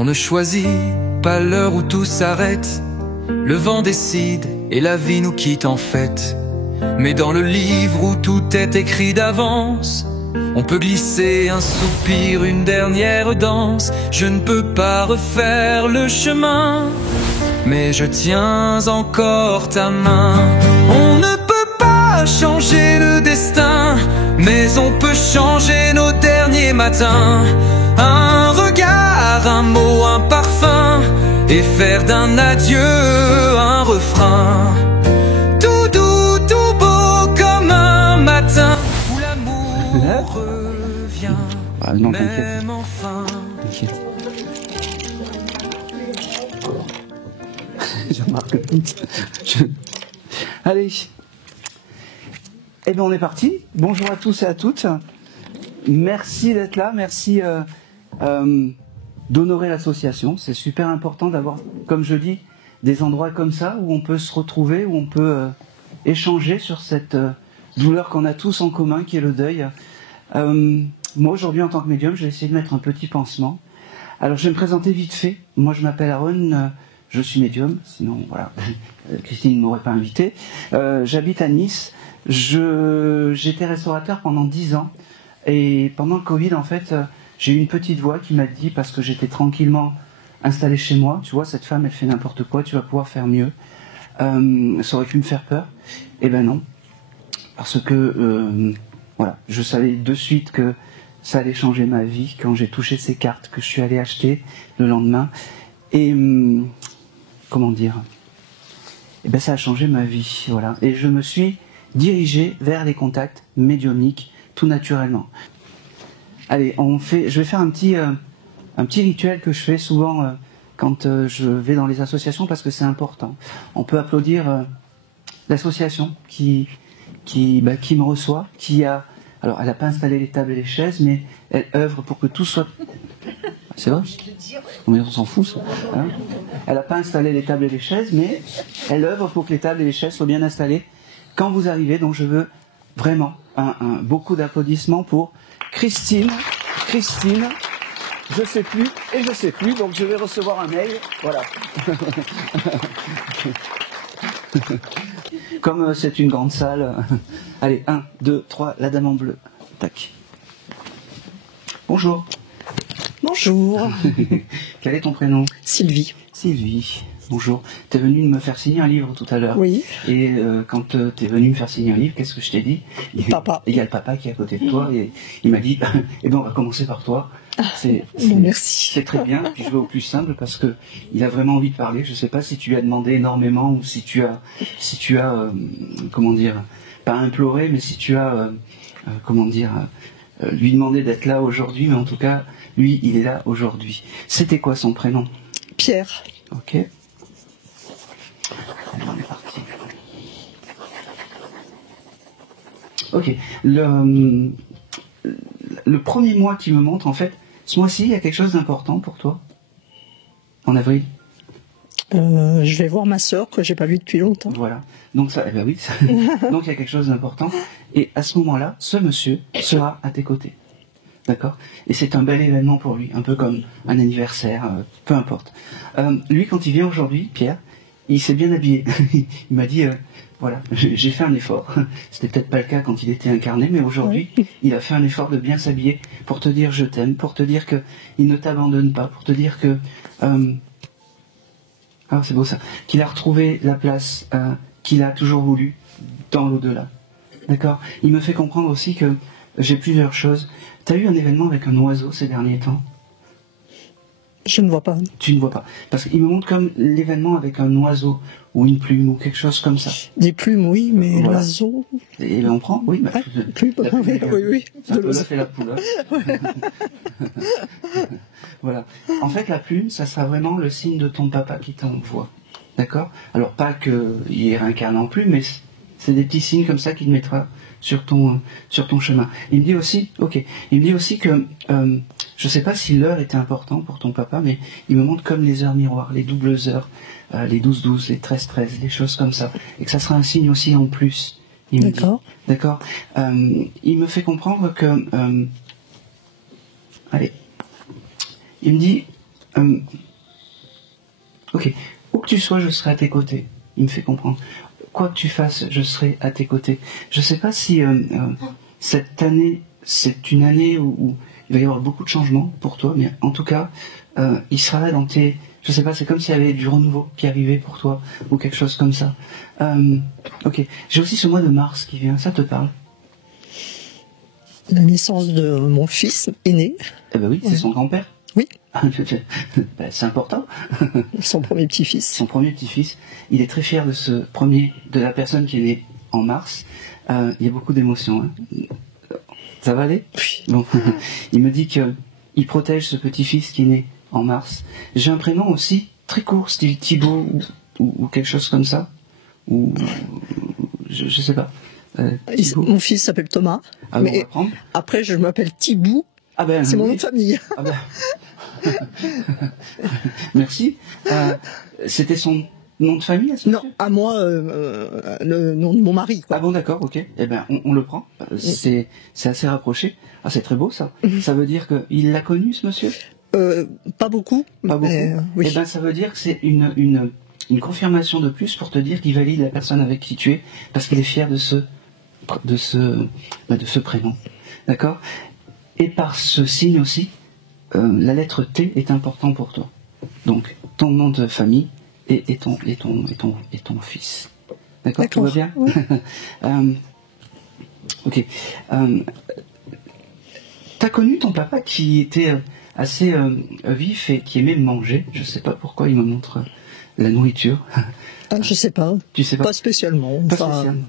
On ne choisit pas l'heure où tout s'arrête. Le vent décide et la vie nous quitte en fait. Mais dans le livre où tout est écrit d'avance, on peut glisser un soupir, une dernière danse. Je ne peux pas refaire le chemin, mais je tiens encore ta main. On ne peut pas changer le destin, mais on peut changer nos derniers matins. Un regard, un mot, un parfum, et faire d'un adieu un refrain. Tout doux, tout beau comme un matin où l'amour revient. Ah non, même enfin. T'inquiète. Je marque. Allez. Eh bien, on est parti. Bonjour à tous et à toutes. Merci d'être là. Merci d'honorer l'association. C'est super important d'avoir, comme je dis, des endroits comme ça où on peut se retrouver, où on peut échanger sur cette douleur qu'on a tous en commun, qui est le deuil. Moi, aujourd'hui, en tant que médium, je vais essayer de mettre un petit pansement. Alors, je vais me présenter vite fait. Moi, je m'appelle Aaron, je suis médium. Sinon, voilà, Christine ne m'aurait pas invité. J'habite à Nice. J'étais restaurateur pendant 10 ans. Et pendant le Covid, en fait, j'ai eu une petite voix qui m'a dit, parce que j'étais tranquillement installé chez moi, tu vois, cette femme, elle fait n'importe quoi, tu vas pouvoir faire mieux. Ça aurait pu me faire peur. Eh ben non. Parce que, voilà, je savais de suite que ça allait changer ma vie quand j'ai touché ces cartes que je suis allé acheter le lendemain. Et, comment dire, eh ben ça a changé ma vie, voilà. Et je me suis dirigé vers les contacts médiumniques tout naturellement. Allez, je vais faire un petit rituel que je fais souvent quand je vais dans les associations, parce que c'est important. On peut applaudir l'association qui me reçoit, alors elle n'a pas installé les tables et les chaises, mais elle œuvre pour que tout soit... C'est vrai ? Mais on s'en fout, ça. Hein, elle n'a pas installé les tables et les chaises, mais elle œuvre pour que les tables et les chaises soient bien installées quand vous arrivez. Donc je veux vraiment beaucoup d'applaudissements pour Christine, je sais plus, et je sais plus, donc je vais recevoir un mail, voilà. Comme c'est une grande salle. Allez, 1, 2, 3, la dame en bleu. Tac. Bonjour. Bonjour. Quel est ton prénom? Sylvie. Sylvie. Bonjour. T'es venue me faire signer un livre tout à l'heure. Oui. Et quand t'es venue me faire signer un livre, qu'est-ce que je t'ai dit? Papa. Il y a le papa qui est à côté de toi et il m'a dit, eh ben on va commencer par toi. Merci. C'est très bien. Puis je vais au plus simple parce que il a vraiment envie de parler. Je sais pas si tu lui as demandé énormément ou si tu as, comment dire, pas imploré, mais si tu as, comment dire, lui demander d'être là aujourd'hui. Mais en tout cas, lui, il est là aujourd'hui. C'était quoi son prénom? Pierre. Ok. Allez, on est parti. Ok. Le premier mois qui me montre, en fait, ce mois-ci, il y a quelque chose d'important pour toi? En avril? Je vais voir ma sœur que j'ai pas vue depuis longtemps. Voilà. Donc ça, eh ben oui. Donc il y a quelque chose d'important. Et à ce moment-là, ce monsieur sera à tes côtés. D'accord? Et c'est un bel événement pour lui, un peu comme un anniversaire, peu importe. Lui, quand il vient aujourd'hui, Pierre, il s'est bien habillé. Il m'a dit, voilà, j'ai fait un effort. C'était peut-être pas le cas quand il était incarné, mais aujourd'hui, il a fait un effort de bien s'habiller pour te dire je t'aime, pour te dire que il ne t'abandonne pas, pour te dire que ah, c'est beau ça, qu'il a retrouvé la place qu'il a toujours voulu dans l'au-delà. D'accord? Il me fait comprendre aussi que j'ai plusieurs choses. T'as eu un événement avec un oiseau ces derniers temps? Je ne vois pas. Tu ne vois pas. Parce qu'il me montre comme l'événement avec un oiseau ou une plume ou quelque chose comme ça. Des plumes, oui, mais voilà. l'oiseau... Et ben on prend? Oui. Bah, plume, oui. Ça peut fait la poule. Voilà. En fait, la plume, ça sera vraiment le signe de ton papa qui t'envoie. D'accord? Alors, pas qu'il est réincarné en plume, mais c'est des petits signes comme ça qu'il mettra sur ton chemin. Il me dit aussi, que, je sais pas si l'heure était importante pour ton papa, mais il me montre comme les heures miroirs, les doubles heures, les 12-12, les 13-13, des choses comme ça. Et que ça sera un signe aussi en plus. D'accord. D'accord. Il me fait comprendre que, allez, il me dit, Ok. Où que tu sois, je serai à tes côtés. Il me fait comprendre. Quoi que tu fasses, je serai à tes côtés. Je ne sais pas si cette année, c'est une année où il va y avoir beaucoup de changements pour toi, mais en tout cas, il sera là dans tes... Je sais pas, c'est comme s'il y avait du renouveau qui arrivait pour toi, ou quelque chose comme ça. Ok. J'ai aussi ce mois de mars qui vient, ça te parle? La naissance de mon fils aîné. Eh ben oui, c'est son grand-père. Oui. Ben, c'est important. Son premier petit-fils. Son premier petit-fils. Il est très fier de la personne qui est née en mars. Il y a beaucoup d'émotions. Hein. Ça va aller? Oui. Bon. Il me dit qu'il protège ce petit-fils qui est né en mars. J'ai un prénom aussi très court, style Thibaut ou quelque chose comme ça. Ou je sais pas. Mon fils s'appelle Thomas. Ah, mais mais après, je m'appelle Thibou. Ah ben, c'est mon oui. nom de famille. Ah ben. Merci. C'était son nom de famille à ce Non, monsieur? à moi, le nom de mon mari. Quoi. Ah bon, d'accord, ok. Eh ben, on le prend. C'est assez rapproché. Ah, c'est très beau ça. Ça veut dire qu'il l'a connu, ce monsieur? Pas beaucoup. Pas beaucoup. Oui. Eh ben, ça veut dire que c'est une confirmation de plus pour te dire qu'il valide la personne avec qui tu es, parce qu'il est fier de ce prénom. D'accord? Et par ce signe aussi, la lettre T est importante pour toi. Donc, ton nom de famille et ton fils. D'accord? Tout va bien? Oui. Ok. T'as connu ton papa qui était assez vif et qui aimait manger. Je sais pas pourquoi il me montre la nourriture. Ah, je sais pas. Tu sais pas? Pas spécialement. Pas Enfin, spécialement.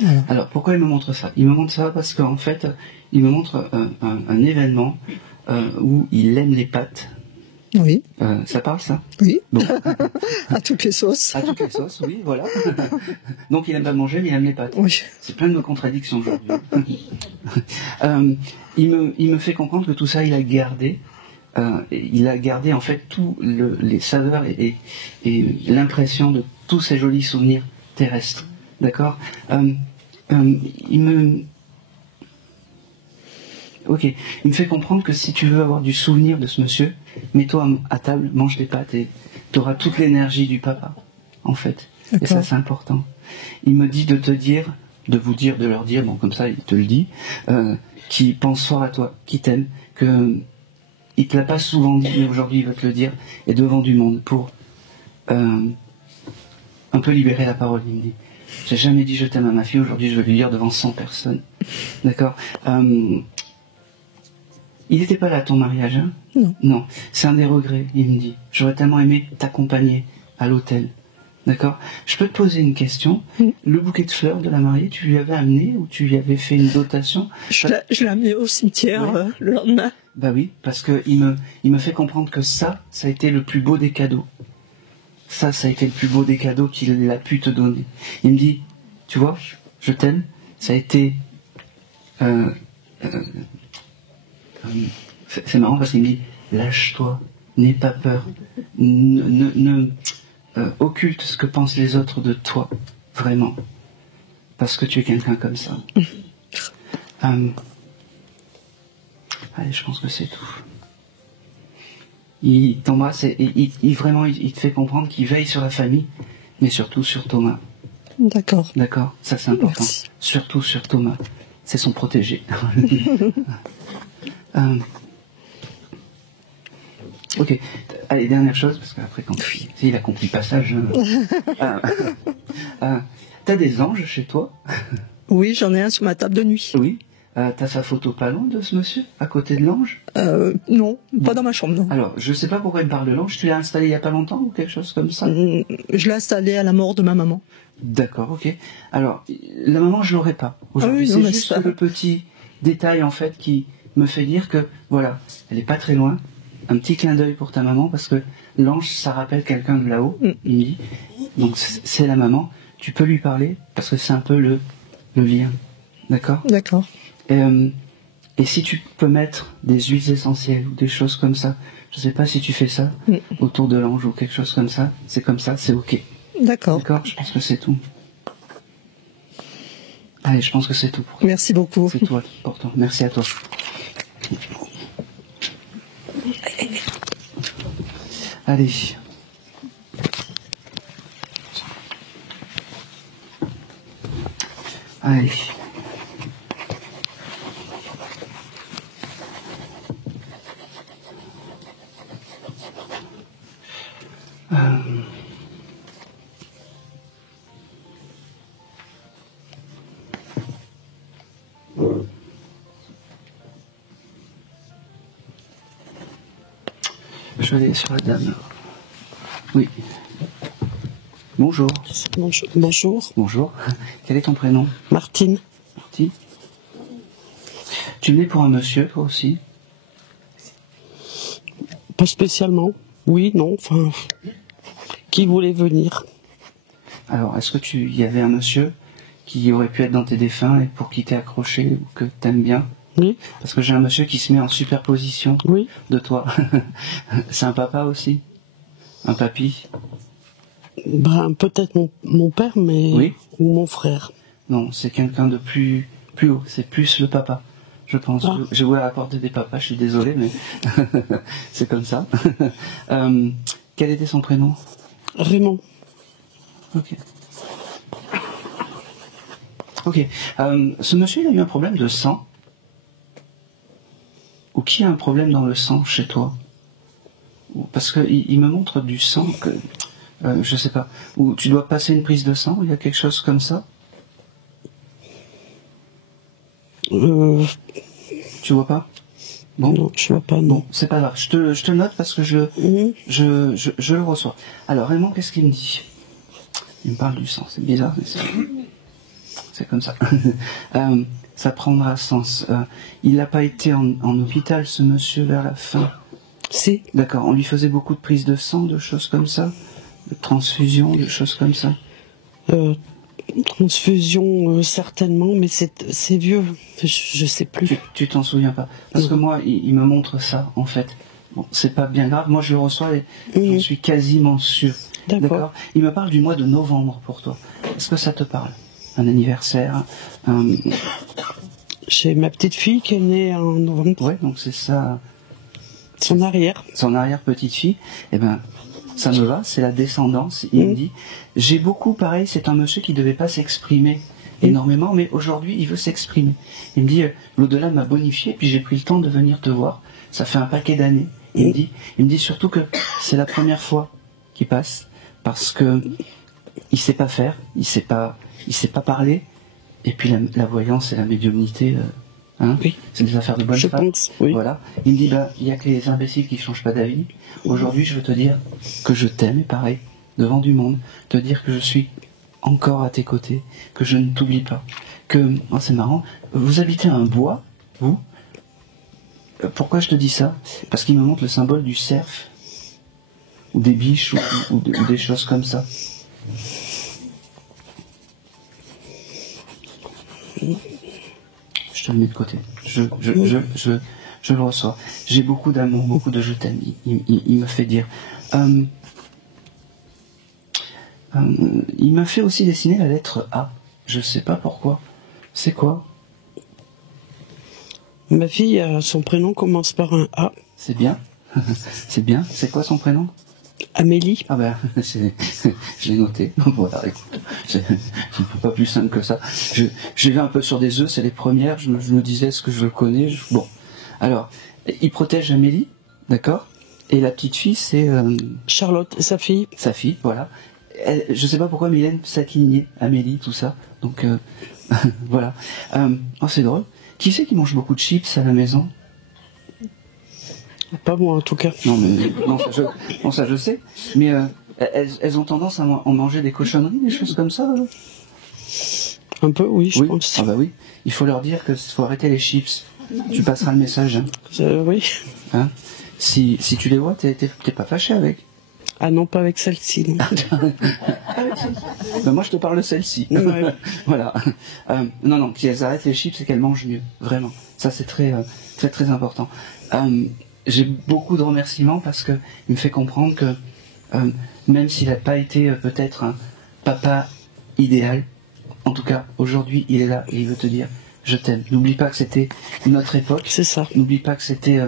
voilà. Alors, pourquoi il me montre ça? Il me montre ça parce qu'en fait, il me montre un événement où il aime les pâtes. Oui. Ça parle, ça? Oui. Bon. À toutes les sauces. À toutes les sauces, oui, voilà. Donc, il aime pas manger, mais il aime les pâtes. Oui. C'est plein de contradictions aujourd'hui. Il me fait comprendre que tout ça, il a gardé. Il a gardé, en fait, tous les saveurs et l'impression de tous ces jolis souvenirs terrestres. D'accord? Ok, il me fait comprendre que si tu veux avoir du souvenir de ce monsieur, mets-toi à table, mange des pâtes et tu auras toute l'énergie du papa, en fait. Et ça, c'est important. Il me dit de leur dire, bon, comme ça, il te le dit, qu'il pense fort à toi, qu'il t'aime, qu'il te l'a pas souvent dit, mais aujourd'hui, il veut te le dire, et devant du monde, pour un peu libérer la parole, il me dit. J'ai jamais dit je t'aime à ma fille, aujourd'hui je vais lui dire devant 100 personnes. D'accord? Il n'était pas là à ton mariage, hein? Non. Non. C'est un des regrets, il me dit. J'aurais tellement aimé t'accompagner à l'hôtel. D'accord? Je peux te poser une question. Le bouquet de fleurs de la mariée, tu lui avais amené ou tu lui avais fait une dotation? Je l'ai amené au cimetière le lendemain. Bah oui, parce que il me fait comprendre que ça a été le plus beau des cadeaux. Ça a été le plus beau des cadeaux qu'il a pu te donner. Il me dit, tu vois, je t'aime. Ça a été... c'est marrant parce qu'il me dit, lâche-toi, n'aie pas peur. Occulte ce que pensent les autres de toi. Vraiment. Parce que tu es quelqu'un comme ça. Allez, je pense que c'est tout. Il t'embrasse et vraiment il te fait comprendre qu'il veille sur la famille, mais surtout sur Thomas. D'accord. D'accord, ça c'est important. Merci. Surtout sur Thomas, c'est son protégé. Ok, allez, dernière chose, parce qu'après quand il a compris le passage. T'as des anges chez toi? Oui, j'en ai un sur ma table de nuit. Oui. T'as sa photo pas loin de ce monsieur, à côté de l'ange? Non, pas dans ma chambre, non. Alors, je sais pas pourquoi il me parle de l'ange. Tu l'as installé il y a pas longtemps ou quelque chose comme ça? Je l'ai installé à la mort de ma maman. D'accord, ok. Alors, la maman, je l'aurais pas. Aujourd'hui, Ah oui, c'est juste le petit détail, en fait, qui me fait dire que, voilà, elle est pas très loin. Un petit clin d'œil pour ta maman, parce que l'ange, ça rappelle quelqu'un de là-haut, il me dit. Donc, c'est la maman. Tu peux lui parler, parce que c'est un peu le lien. D'accord? D'accord. Et si tu peux mettre des huiles essentielles ou des choses comme ça, je sais pas si tu fais ça, autour de l'ange ou quelque chose comme ça, c'est comme ça, c'est ok. D'accord. D'accord, je pense que c'est tout. Allez, je pense que c'est tout. Merci beaucoup. C'est tout important. Merci à toi. Allez. Allez. Je vais aller sur la dame. Oui. Bonjour. Bonjour. Bonjour. Quel est ton prénom? Martine. Martine. Tu venais pour un monsieur, toi aussi? Pas spécialement. Oui, non, enfin... Qui voulait venir? Alors, est-ce que il y avait un monsieur qui aurait pu être dans tes défunts et pour qui t'es accroché ou que t'aimes bien? Oui. Parce que j'ai un monsieur qui se met en superposition Oui. de toi. C'est un papa aussi? Un papy? Ben, peut-être mon père, mais... Oui. Ou mon frère. Non, c'est quelqu'un de plus haut. C'est plus le papa, je pense. Ah. Je voulais apporter des papas, je suis désolé, mais c'est comme ça. Quel était son prénom? Raymond. Ok. Ok. Ce monsieur, il a eu un problème de sang? Ou qui a un problème dans le sang chez toi? Parce qu'il me montre du sang que... je sais pas. Ou tu dois passer une prise de sang? Il y a quelque chose comme ça? Tu vois pas? Bon. Non, je vois pas, non. Bon, c'est pas grave. Je te le note parce que je le reçois. Alors, Raymond, qu'est-ce qu'il me dit? Il me parle du sang. C'est bizarre, mais c'est comme ça. Ça prendra sens. Il n'a pas été en hôpital, ce monsieur, vers la fin? Si. D'accord. On lui faisait beaucoup de prises de sang, de choses comme ça? De transfusions, de choses comme ça? Transfusion, certainement, mais c'est vieux. Je sais plus. Tu t'en souviens pas? Parce que moi, il me montre ça, en fait. Bon, c'est pas bien grave. Moi, je le reçois et j'en suis quasiment sûr. D'accord. Il me parle du mois de novembre pour toi. Est-ce que ça te parle? Un anniversaire? J'ai ma petite fille qui est née en novembre. Ouais, donc c'est ça. Son arrière. Son arrière-petite-fille. Eh ben, ça me va, c'est la descendance. Il me dit, j'ai beaucoup, pareil, c'est un monsieur qui devait pas s'exprimer énormément, mais aujourd'hui, il veut s'exprimer. Il me dit, l'au-delà m'a bonifié, puis j'ai pris le temps de venir te voir. Ça fait un paquet d'années. Il me dit surtout que c'est la première fois qu'il passe, parce que il sait pas faire, il sait pas parler, et puis la voyance et la médiumnité, Oui. c'est des affaires de bonne femme. Je pense, oui. Voilà. Il me dit, il y a que les imbéciles qui changent pas d'avis. Aujourd'hui, je veux te dire que je t'aime, et pareil, devant du monde, te dire que je suis encore à tes côtés, que je ne t'oublie pas. C'est marrant, vous habitez un bois, vous? Pourquoi je te dis ça? Parce qu'il me montre le symbole du cerf, ou des biches, ou des choses comme ça. Je te le mets de côté. Je le reçois. J'ai beaucoup d'amour, beaucoup de je t'aime. Il me fait dire. Il m'a fait aussi dessiner la lettre A. Je sais pas pourquoi. C'est quoi? Ma fille, son prénom commence par un A. C'est bien. C'est bien. C'est quoi son prénom? Amélie. Ah ben, je l'ai noté. Voilà, écoute, c'est pas plus simple que ça. J'ai vu un peu sur des œufs, c'est les premières. Je me disais, est-ce que je le connais? Bon, alors, il protège Amélie, d'accord? Et la petite fille, c'est Charlotte, sa fille. Sa fille, voilà. Je sais pas pourquoi, mais il aime cette lignée, Amélie, tout ça. Donc voilà. Oh, c'est drôle. Qui c'est qui mange beaucoup de chips à la maison? Pas moi, en tout cas. Non, mais ça je sais. Mais elles ont tendance à en manger des cochonneries, des choses comme ça. Un peu, oui, je pense. Ah bah oui. Il faut leur dire qu'il faut arrêter les chips. Tu passeras le message. Hein. Oui. Hein, si tu les vois, t'es pas fâché avec. Ah non, pas avec celle-ci. Non. Ben moi, je te parle de celle-ci. Ouais. Voilà. Non, qu'elles arrêtent les chips et qu'elles mangent mieux. Vraiment. Ça, c'est très, très, très important. J'ai beaucoup de remerciements parce que il me fait comprendre que même s'il n'a pas été peut-être un papa idéal, en tout cas, aujourd'hui, il est là et il veut te dire « Je t'aime ». N'oublie pas que c'était une autre époque. C'est ça. N'oublie pas que c'était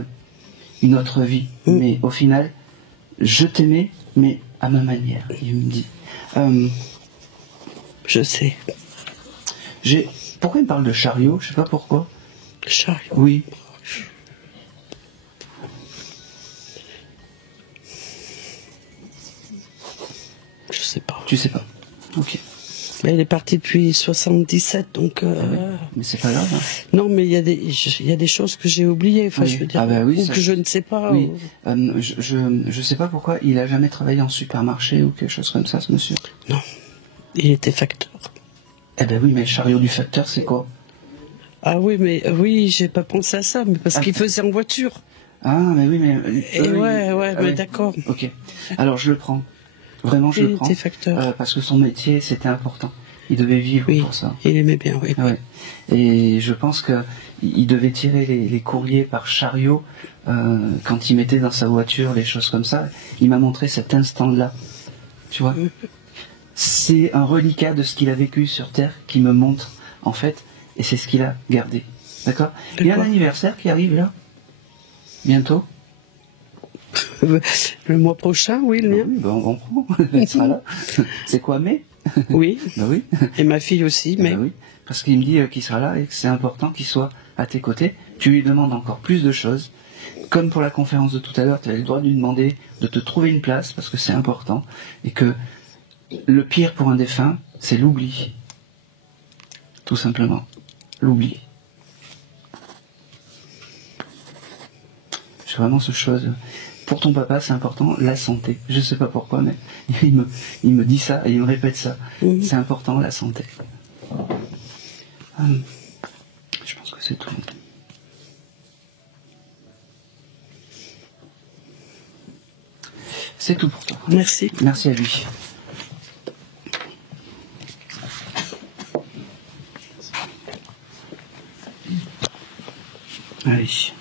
une autre vie. Mais au final, je t'aimais, mais à ma manière. Il me dit. Je sais. Pourquoi il me parle de chariot? Je sais pas pourquoi. Chariot. Oui. Je sais pas. Tu sais pas. Ok. Mais elle est partie depuis 77, donc... Mais c'est pas grave. Hein. Non, mais il y a des choses que j'ai oubliées, enfin, Oui. je veux dire, Ah bah oui, ou ça, que je ne sais pas. Oui. Ou... Je sais pas pourquoi il a jamais travaillé en supermarché ou quelque chose comme ça, ce monsieur. Non, il était facteur. Eh ben oui, mais le chariot du facteur, c'est quoi? Ah oui, mais oui, j'ai pas pensé à ça, mais parce qu'il faisait en voiture. Ah, mais oui, mais... Et ouais, mais oui. d'accord. Ok. Alors, je le prends. Vraiment, je Il le prends. était facteur. Parce que son métier, c'était important. Il devait vivre Oui, pour ça. il aimait bien, oui. Ouais. Et je pense que il devait tirer les courriers par chariot quand il mettait dans sa voiture les choses comme ça. Il m'a montré cet instant-là. Tu vois, c'est un reliquat de ce qu'il a vécu sur Terre qui me montre, en fait, et c'est ce qu'il a gardé. D'accord. Il y a un anniversaire qui arrive là, bientôt. Le mois prochain, oui, le mien. Oui, ben on prend. Elle sera là. C'est quoi, mai? Oui. Ben oui. Et ma fille aussi, mais... Ben oui. Parce qu'il me dit qu'il sera là et que c'est important qu'il soit à tes côtés. Tu lui demandes encore plus de choses. Comme pour la conférence de tout à l'heure, tu avais le droit de lui demander de te trouver une place parce que c'est important. Et que le pire pour un défunt, c'est l'oubli. Tout simplement. L'oubli. C'est vraiment ce chose. Pour ton papa, c'est important, la santé. Je sais pas pourquoi, mais il me dit ça et il me répète ça. C'est important, la santé. Je pense que c'est tout. C'est tout pour toi. Merci. Merci à lui. Allez.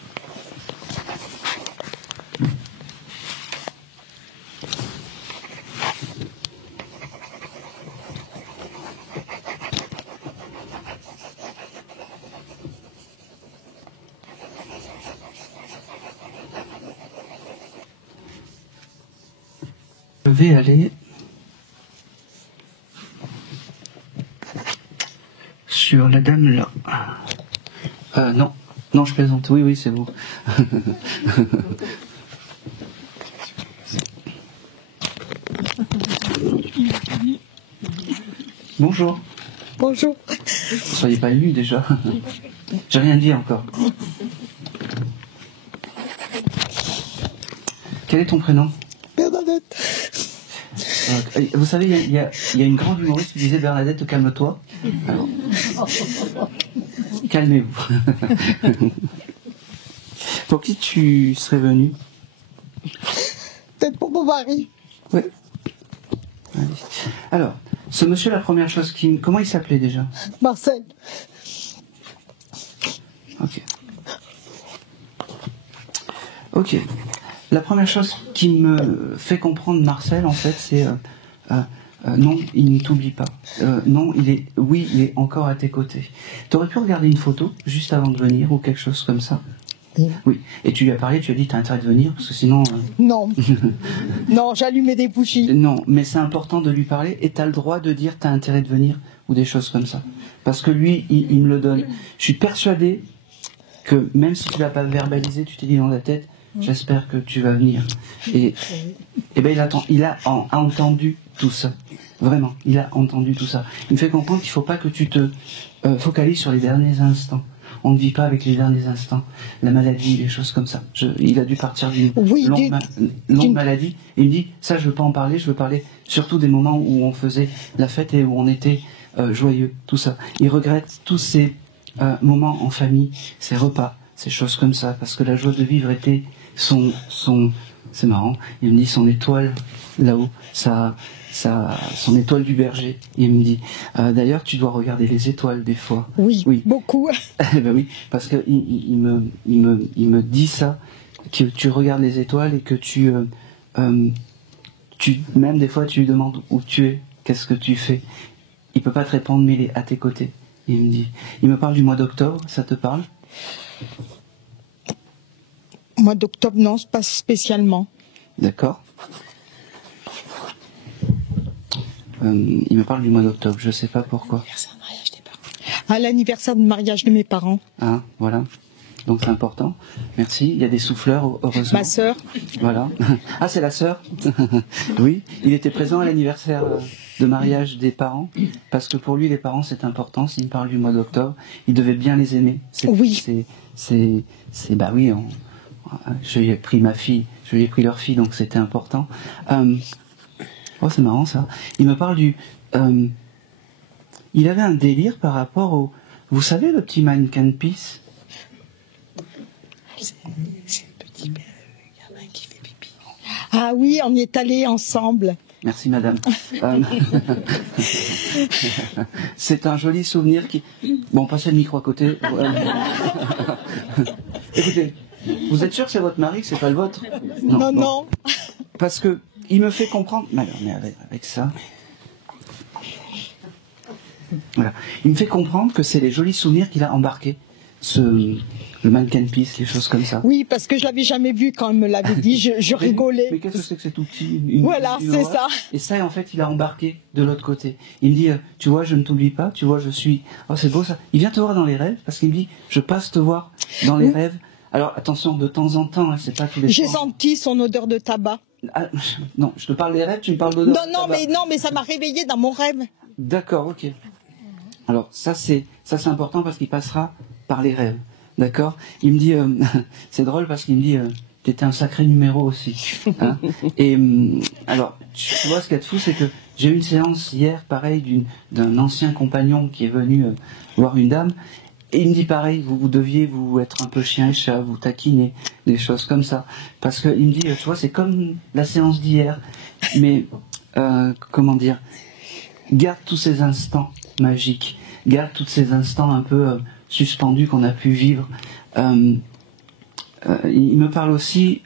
Je vais aller sur la dame là. Non, non, je plaisante. Oui, oui, c'est vous. Bonjour. Bonjour. Soyez pas ému déjà. J'ai rien dit encore. Quel est ton prénom? Bernadette. Vous savez, il y a une grande humoriste qui disait Bernadette, calme-toi. Alors, calmez-vous. Pour qui tu serais venu? Peut-être pour mon mari. Oui. Allez. Alors, ce monsieur, la première chose comment il s'appelait déjà? Marcel. Ok. Ok. La première chose qui me fait comprendre Marcel, en fait, c'est non, il ne t'oublie pas. Non, il est encore à tes côtés. Tu aurais pu regarder une photo juste avant de venir ou quelque chose comme ça. Oui. Et tu lui as parlé, tu lui as dit, t'as intérêt de venir parce que sinon. Non. Non, j'allumais des bougies. Non, mais c'est important de lui parler et t'as le droit de dire t'as intérêt de venir ou des choses comme ça. Parce que lui, il me le donne. Je suis persuadé que même si tu l'as pas verbalisé, tu t'es dit dans la tête. J'espère que tu vas venir. Et ben il a entendu tout ça. Vraiment, il a entendu tout ça. Il me fait comprendre qu'il ne faut pas que tu te focalises sur les derniers instants. On ne vit pas avec les derniers instants. La maladie, les choses comme ça. Il a dû partir d'une longue maladie. Il me dit, ça je veux pas en parler, je veux parler surtout des moments où on faisait la fête et où on était joyeux, tout ça. Il regrette tous ces moments en famille, ces repas, ces choses comme ça, parce que la joie de vivre était c'est marrant, il me dit son étoile là-haut, son étoile du berger. Il me dit, d'ailleurs, tu dois regarder les étoiles des fois. Oui. Beaucoup. Ben oui, parce que il me dit ça, que tu regardes les étoiles et que même des fois tu lui demandes où tu es, qu'est-ce que tu fais. Il peut pas te répondre, mais il est à tes côtés. Il me parle du mois d'octobre, ça te parle? Mois d'octobre, non, pas spécialement. D'accord. Il me parle du mois d'octobre, je sais pas pourquoi. À l'anniversaire de mariage de mes parents. Ah, voilà. Donc c'est important. Merci. Il y a des souffleurs, heureusement. Ma sœur. Voilà. Ah, c'est la sœur. Oui, il était présent à l'anniversaire de mariage des parents, parce que pour lui, les parents, c'est important. S'il me parle du mois d'octobre, il devait bien les aimer. Oui. Bah oui, je lui ai pris ma fille, je lui ai pris leur fille, donc c'était important. Oh, c'est marrant ça. Il me parle du... il avait un délire par rapport au... Vous savez, le petit mannequin Peace? C'est le petit gamin qui fait pipi. Ah oui, on y est allés ensemble. Merci madame. C'est un joli souvenir qui... Bon, passez le micro à côté. Écoutez, vous êtes sûr que c'est votre mari, que c'est pas le vôtre? Non, bon. non. Parce que il me fait comprendre... Mais avec ça... Voilà. Il me fait comprendre que c'est les jolis souvenirs qu'il a embarqués. Le mannequin Peace, les choses comme ça. Oui, parce que je l'avais jamais vu quand il me l'avait dit, je rigolais. Mais qu'est-ce que c'est que c'est tout petit Voilà, c'est ça. Et ça, en fait, il a embarqué de l'autre côté. Il me dit, tu vois, je ne t'oublie pas, tu vois, je suis... Oh, c'est beau ça. Il vient te voir dans les rêves, parce qu'il me dit, je passe te voir dans les rêves. Alors, attention, de temps en temps, hein, c'est pas tous les J'ai soirs. senti son odeur de tabac. Ah, non, je te parle des rêves, tu me parles d'odeur de tabac. Non, mais ça m'a réveillée dans mon rêve. D'accord, ok. Alors, ça c'est important parce qu'il passera par les rêves. D'accord? Il me dit, c'est drôle parce qu'il me dit, t'étais un sacré numéro aussi. Hein. Et alors, tu vois, ce qu'il y a de fou, c'est que j'ai eu une séance hier, pareil, d'un ancien compagnon qui est venu voir une dame. Et il me dit pareil, vous deviez vous être un peu chien et chat, vous taquiner, des choses comme ça. Parce qu'il me dit, tu vois, c'est comme la séance d'hier. Mais, comment dire, garde tous ces instants magiques, garde tous ces instants un peu suspendus qu'on a pu vivre. Il me parle aussi...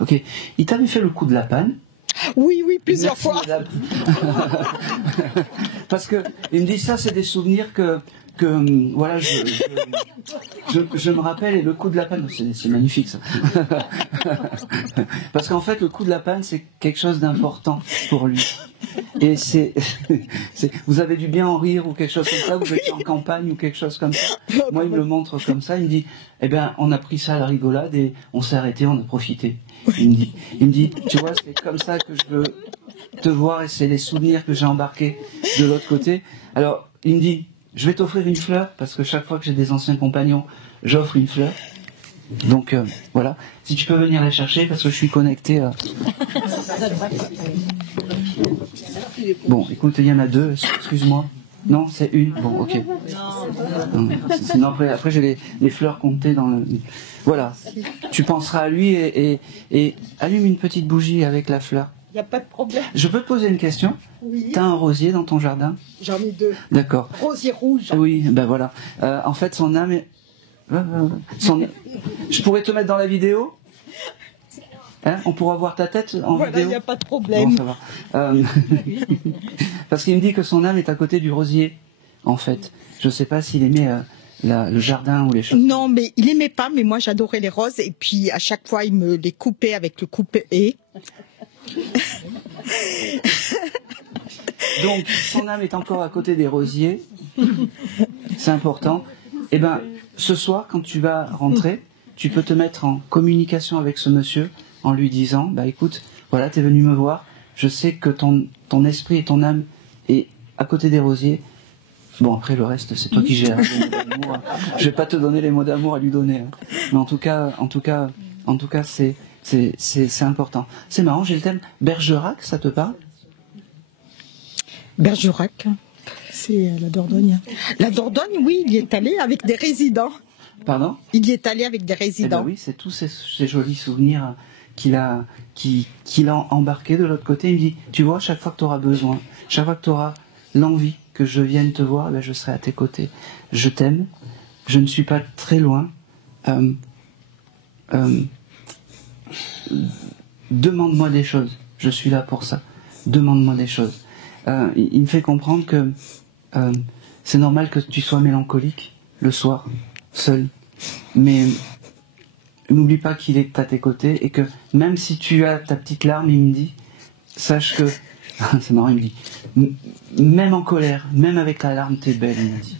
ok, il t'avait fait le coup de la panne. Oui, plusieurs Merci, fois. madame. Parce que il me dit ça, c'est des souvenirs que voilà, je me rappelle, et le coup de la panne, c'est magnifique ça. Parce qu'en fait, le coup de la panne, c'est quelque chose d'important pour lui. Et vous avez dû bien en rire ou quelque chose comme ça, vous étiez en campagne ou quelque chose comme ça. Moi, il me le montre comme ça, il me dit, eh ben, on a pris ça à la rigolade et on s'est arrêté, on a profité. Il me dit, tu vois, c'est comme ça que je veux te voir et c'est les souvenirs que j'ai embarqués de l'autre côté. Alors, il me dit, je vais t'offrir une fleur parce que chaque fois que j'ai des anciens compagnons, j'offre une fleur. Donc, voilà. Si tu peux venir la chercher parce que je suis connecté à... Bon, écoute, il y en a deux, excuse-moi. Non, c'est une. Bon, ok. Sinon, après j'ai les fleurs comptées dans le... Voilà. Tu penseras à lui et allume une petite bougie avec la fleur. Il n'y a pas de problème. Je peux te poser une question? Oui. T'as un rosier dans ton jardin? J'en ai deux. D'accord. Rosier rouge. Oui, ben voilà. En fait, son âme est... Je pourrais te mettre dans la vidéo? Hein, on pourra voir ta tête en Voilà, vidéo? il n'y a pas de problème. Bon, ça va. Parce qu'il me dit que son âme est à côté du rosier, en fait. Je ne sais pas s'il aimait le jardin ou les choses. Non, mais il aimait pas, mais moi j'adorais les roses et puis à chaque fois il me les coupait avec le coupe-haie. Donc, son âme est encore à côté des rosiers. C'est important. Eh ben, ce soir, quand tu vas rentrer, tu peux te mettre en communication avec ce monsieur en lui disant, bah écoute, voilà, t'es venu me voir, je sais que ton esprit et ton âme est à côté des rosiers. Bon, après le reste, c'est toi qui gères. Je vais pas te donner les mots d'amour à lui donner. Hein. Mais en tout cas, c'est important. C'est marrant, j'ai le thème Bergerac, ça te parle? Bergerac, c'est la Dordogne. La Dordogne, oui, il y est allé avec des résidents. Pardon? Il y est allé avec des Eh ben résidents. oui, c'est tous ces jolis souvenirs qu'il a embarqués de l'autre côté. Il me dit, tu vois, chaque fois que tu auras besoin, chaque fois que tu auras l'envie que je vienne te voir, ben je serai à tes côtés. Je t'aime, je ne suis pas très loin. Demande-moi des choses, je suis là pour ça. Demande-moi des choses. Il me fait comprendre que c'est normal que tu sois mélancolique le soir. seul. Mais n'oublie pas qu'il est à tes côtés et que même si tu as ta petite larme, il me dit, sache que... C'est marrant, il me dit, même en colère, même avec la larme, t'es belle, il m'a dit.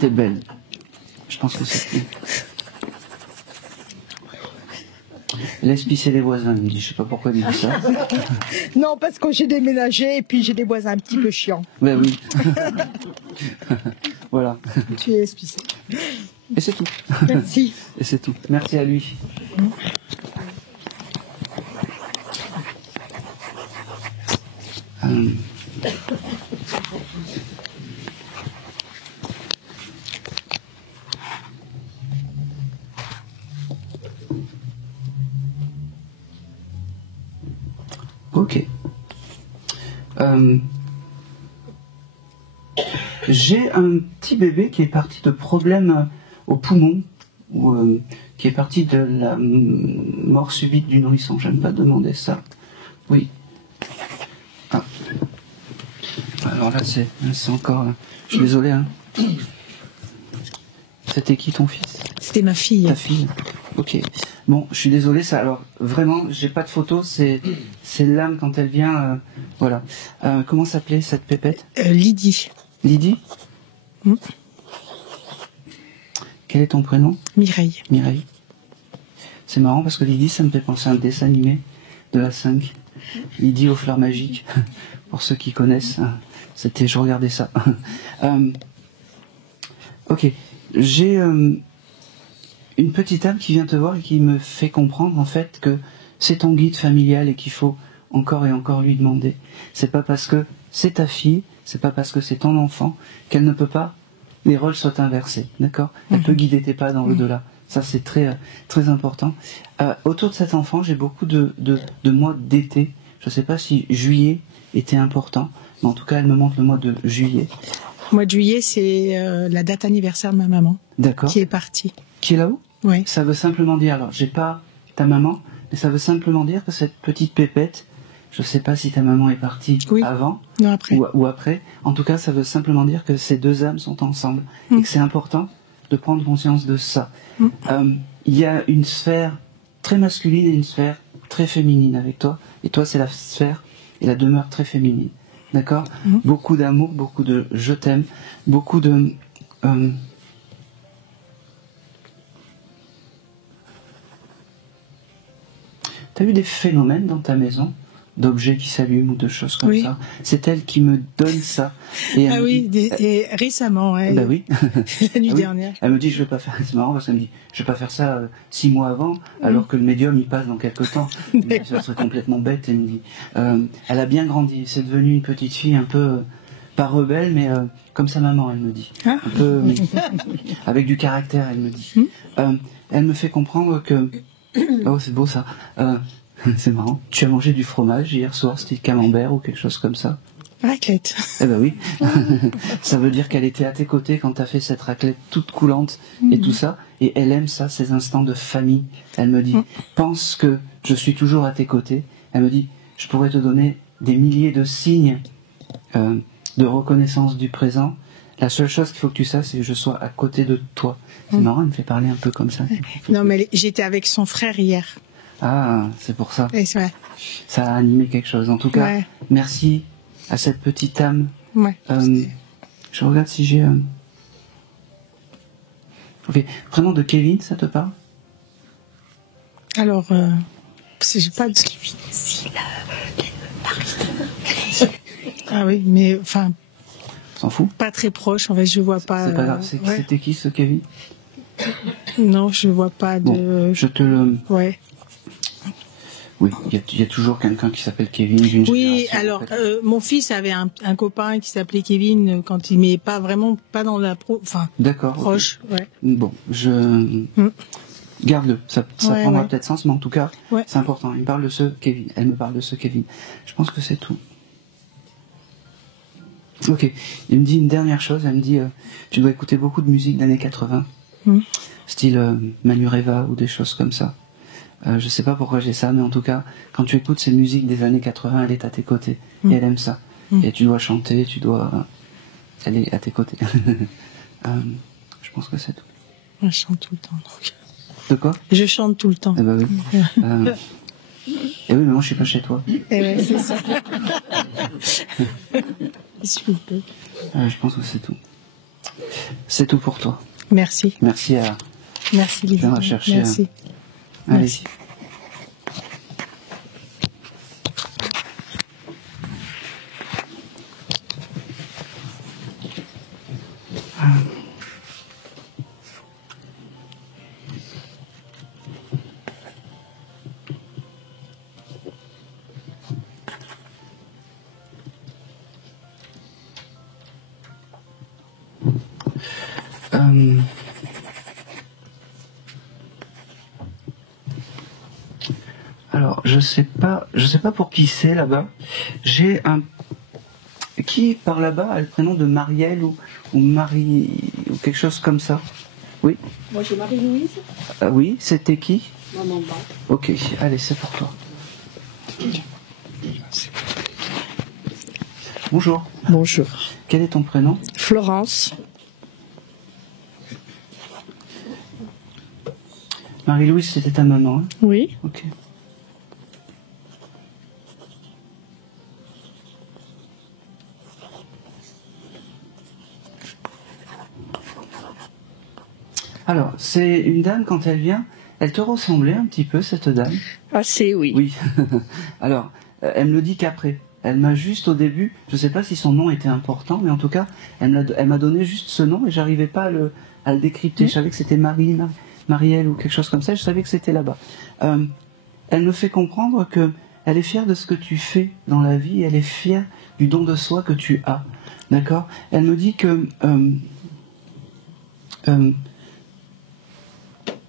T'es belle. Je pense que c'est tout. Laisse pisser les voisins, il me dit. Je sais pas pourquoi il me dit ça. Non, parce que j'ai déménagé et puis j'ai des voisins un petit peu chiants. Ben oui. Voilà. Tu laisses pisser. Et c'est tout. Merci. Et c'est tout. Merci à lui. Ok. J'ai un petit bébé qui est parti de problèmes au poumon, ou qui est parti de la mort subite du nourrisson. J'aime pas demander ça. Oui. Ah. Alors là, c'est encore... Je suis désolé, hein. C'était qui ton fils? C'était ma fille. Ta fille. Ok. Bon, je suis désolé, ça. Alors vraiment, j'ai pas de photo. C'est l'âme quand elle vient. Voilà. Comment s'appelait cette pépette? Lydie. Lydie. Quel est ton prénom? Mireille. Mireille. C'est marrant parce que Lydie, ça me fait penser à un dessin animé de la 5. Lydie aux fleurs magiques. Pour ceux qui connaissent, c'était, je regardais ça. Ok. J'ai une petite âme qui vient te voir et qui me fait comprendre en fait que c'est ton guide familial et qu'il faut encore et encore lui demander. C'est pas parce que c'est ta fille, c'est pas parce que c'est ton enfant qu'elle ne peut pas, les rôles soient inversés, d'accord? Elle peut guider tes pas dans l'au-delà. Ça c'est très très important. Autour de cet enfant, j'ai beaucoup de mois d'été. Je sais pas si juillet était important, mais en tout cas elle me montre le mois de juillet. Le mois de juillet, c'est la date anniversaire de ma maman. D'accord. Qui est partie. Qui est là-haut? Oui. Ça veut simplement dire, alors j'ai pas ta maman, mais ça veut simplement dire que cette petite pépette, je sais pas si ta maman est partie avant non, après. Ou après, en tout cas ça veut simplement dire que ces deux âmes sont ensemble et que c'est important de prendre conscience de ça. Il y a une sphère très masculine et une sphère très féminine avec toi, et toi c'est la sphère et la demeure très féminine. D'accord? Beaucoup d'amour, beaucoup de je t'aime, beaucoup de... T'as eu des phénomènes dans ta maison? D'objets qui s'allument ou de choses comme ça? C'est elle qui me donne ça. Et ah oui, et récemment, ouais. Bah oui. La nuit dernière. Elle me dit, je vais pas faire... C'est marrant parce qu'elle me dit, je vais pas faire ça 6 mois avant, alors que le médium il passe dans quelques temps. Ça serait complètement bête. Elle me dit, elle a bien grandi, c'est devenu une petite fille un peu, pas rebelle, mais comme sa maman, elle me dit. Un peu, avec du caractère, elle me dit. Elle me fait comprendre que, oh c'est beau ça, c'est marrant, tu as mangé du fromage hier soir, c'était camembert ou quelque chose comme ça? Raclette. Eh ben oui. Ça veut dire qu'elle était à tes côtés quand t'as fait cette raclette toute coulante et tout ça. Et elle aime ça, ces instants de famille. Elle me dit, pense que je suis toujours à tes côtés. Elle me dit, je pourrais te donner des milliers de signes de reconnaissance du présent. La seule chose qu'il faut que tu saches, c'est que je sois à côté de toi. C'est marrant, elle me fait parler un peu comme ça. Non, mais j'étais avec son frère hier. Ah, c'est pour ça. Ouais, c'est vrai. Ça a animé quelque chose. En tout cas, merci à cette petite âme. Ouais. Je regarde si j'ai... Ok. Prénom de Kevin, ça te parle? Alors, j'ai pas de... Kevin, si ah oui, mais enfin... S'en fout? Pas très proche, en fait, je vois pas... C'est pas grave. C'était qui ce Kevin? Non, je vois pas de... Bon, je te le... Ouais. Oui, il y a toujours quelqu'un qui s'appelle Kevin d'une oui, génération, alors en fait. mon fils avait un copain qui s'appelait Kevin quand il m'est pas vraiment pas dans la proche. Okay. Ouais. Bon, je garde-le. Ça prendra peut-être sens, mais en tout cas, c'est important. Il me parle de ce Kevin. Elle me parle de ce Kevin. Je pense que c'est tout. Ok. Il me dit une dernière chose. Elle me dit, tu dois écouter beaucoup de musique d'années 80, style Manureva ou des choses comme ça. Je sais pas pourquoi j'ai ça, mais en tout cas, quand tu écoutes ces musiques des années 80, elle est à tes côtés. Et elle aime ça. Et tu dois chanter, elle est à tes côtés. Je pense que c'est tout. Je chante tout le temps. Donc. De quoi? Je chante tout le temps. Eh ben oui. Et oui, mais moi je suis pas chez toi. Eh ouais, c'est ça. Je pense que c'est tout. C'est tout pour toi. Merci. Merci à. Merci Lily. Viens chercher. Merci. Allez. Merci. Alors, je sais pas pour qui c'est là-bas. J'ai un qui par là-bas a le prénom de Marielle ou Marie ou quelque chose comme ça. Oui. Moi j'ai Marie-Louise. Oui, c'était qui? Maman bas. Ok, allez, c'est pour toi. Bonjour. Bonjour. Quel est ton prénom? Florence. Marie-Louise, c'était ta maman, hein? Oui. Ok. Alors, c'est une dame, quand elle vient, elle te ressemblait un petit peu, cette dame? Assez, oui. Oui. Alors, elle me le dit qu'après. Elle m'a juste au début, je ne sais pas si son nom était important, mais en tout cas, elle m'a donné juste ce nom et j'arrivais pas à le décrypter. Je savais que c'était Marielle ou quelque chose comme ça, je savais que c'était là-bas. Elle me fait comprendre que elle est fière de ce que tu fais dans la vie, elle est fière du don de soi que tu as. D'accord? Elle me dit que...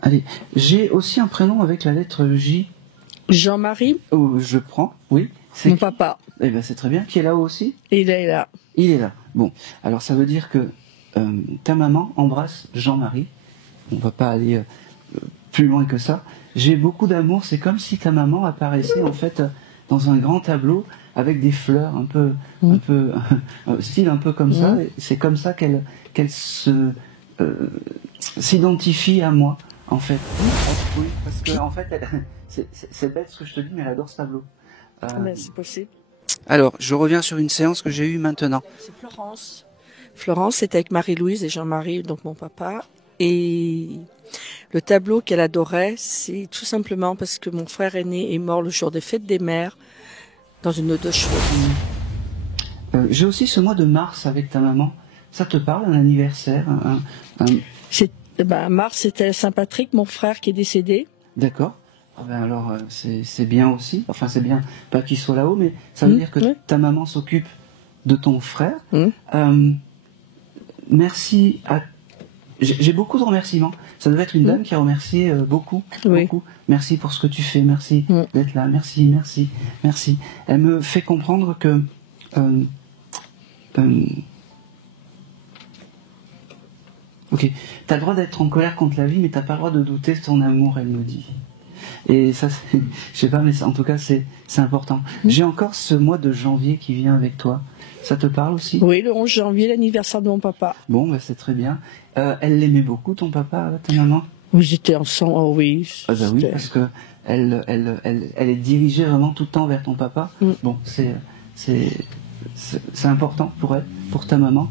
allez, j'ai aussi un prénom avec la lettre J. Jean-Marie. Oh, je prends, oui. Mon papa. Eh ben c'est très bien. Qui est là aussi? Il est là. Il est là. Bon, alors ça veut dire que ta maman embrasse Jean-Marie. On va pas aller plus loin que ça. J'ai beaucoup d'amour. C'est comme si ta maman apparaissait en fait dans un grand tableau avec des fleurs un peu style un peu comme ça. C'est comme ça qu'elle s'identifie à moi en fait. Oui, parce que en fait, c'est bête ce que je te dis, mais elle adore ce tableau. Mais c'est possible. Alors, je reviens sur une séance que j'ai eue maintenant. C'est Florence. Florence, c'était avec Marie-Louise et Jean-Marie, donc mon papa. Et le tableau qu'elle adorait, c'est tout simplement parce que mon frère aîné est mort le jour des fêtes des mères dans une eau de cheveux. J'ai aussi ce mois de mars avec ta maman. Ça te parle, un anniversaire Mars, c'était Saint-Patrick, mon frère qui est décédé. D'accord. Ah ben alors, c'est bien aussi. Enfin, c'est bien, pas qu'il soit là-haut, mais ça veut dire que ta maman s'occupe de ton frère. Merci à... J'ai beaucoup de remerciements. Ça devait être une dame qui a remercié beaucoup. Merci pour ce que tu fais. Merci d'être là. Merci. Elle me fait comprendre que... ok, t'as le droit d'être en colère contre la vie, mais t'as pas le droit de douter de ton amour, elle me dit. Et ça, je sais pas, mais en tout cas, c'est important. J'ai encore ce mois de janvier qui vient avec toi. Ça te parle aussi? Oui, le 11 janvier, l'anniversaire de mon papa. Bon, bah, c'est très bien. Elle l'aimait beaucoup, ton papa, ta maman? Oui, j'étais ensemble, oh oui. Ah bah oui, parce que elle est dirigée vraiment tout le temps vers ton papa. Bon, c'est important pour elle, pour ta maman.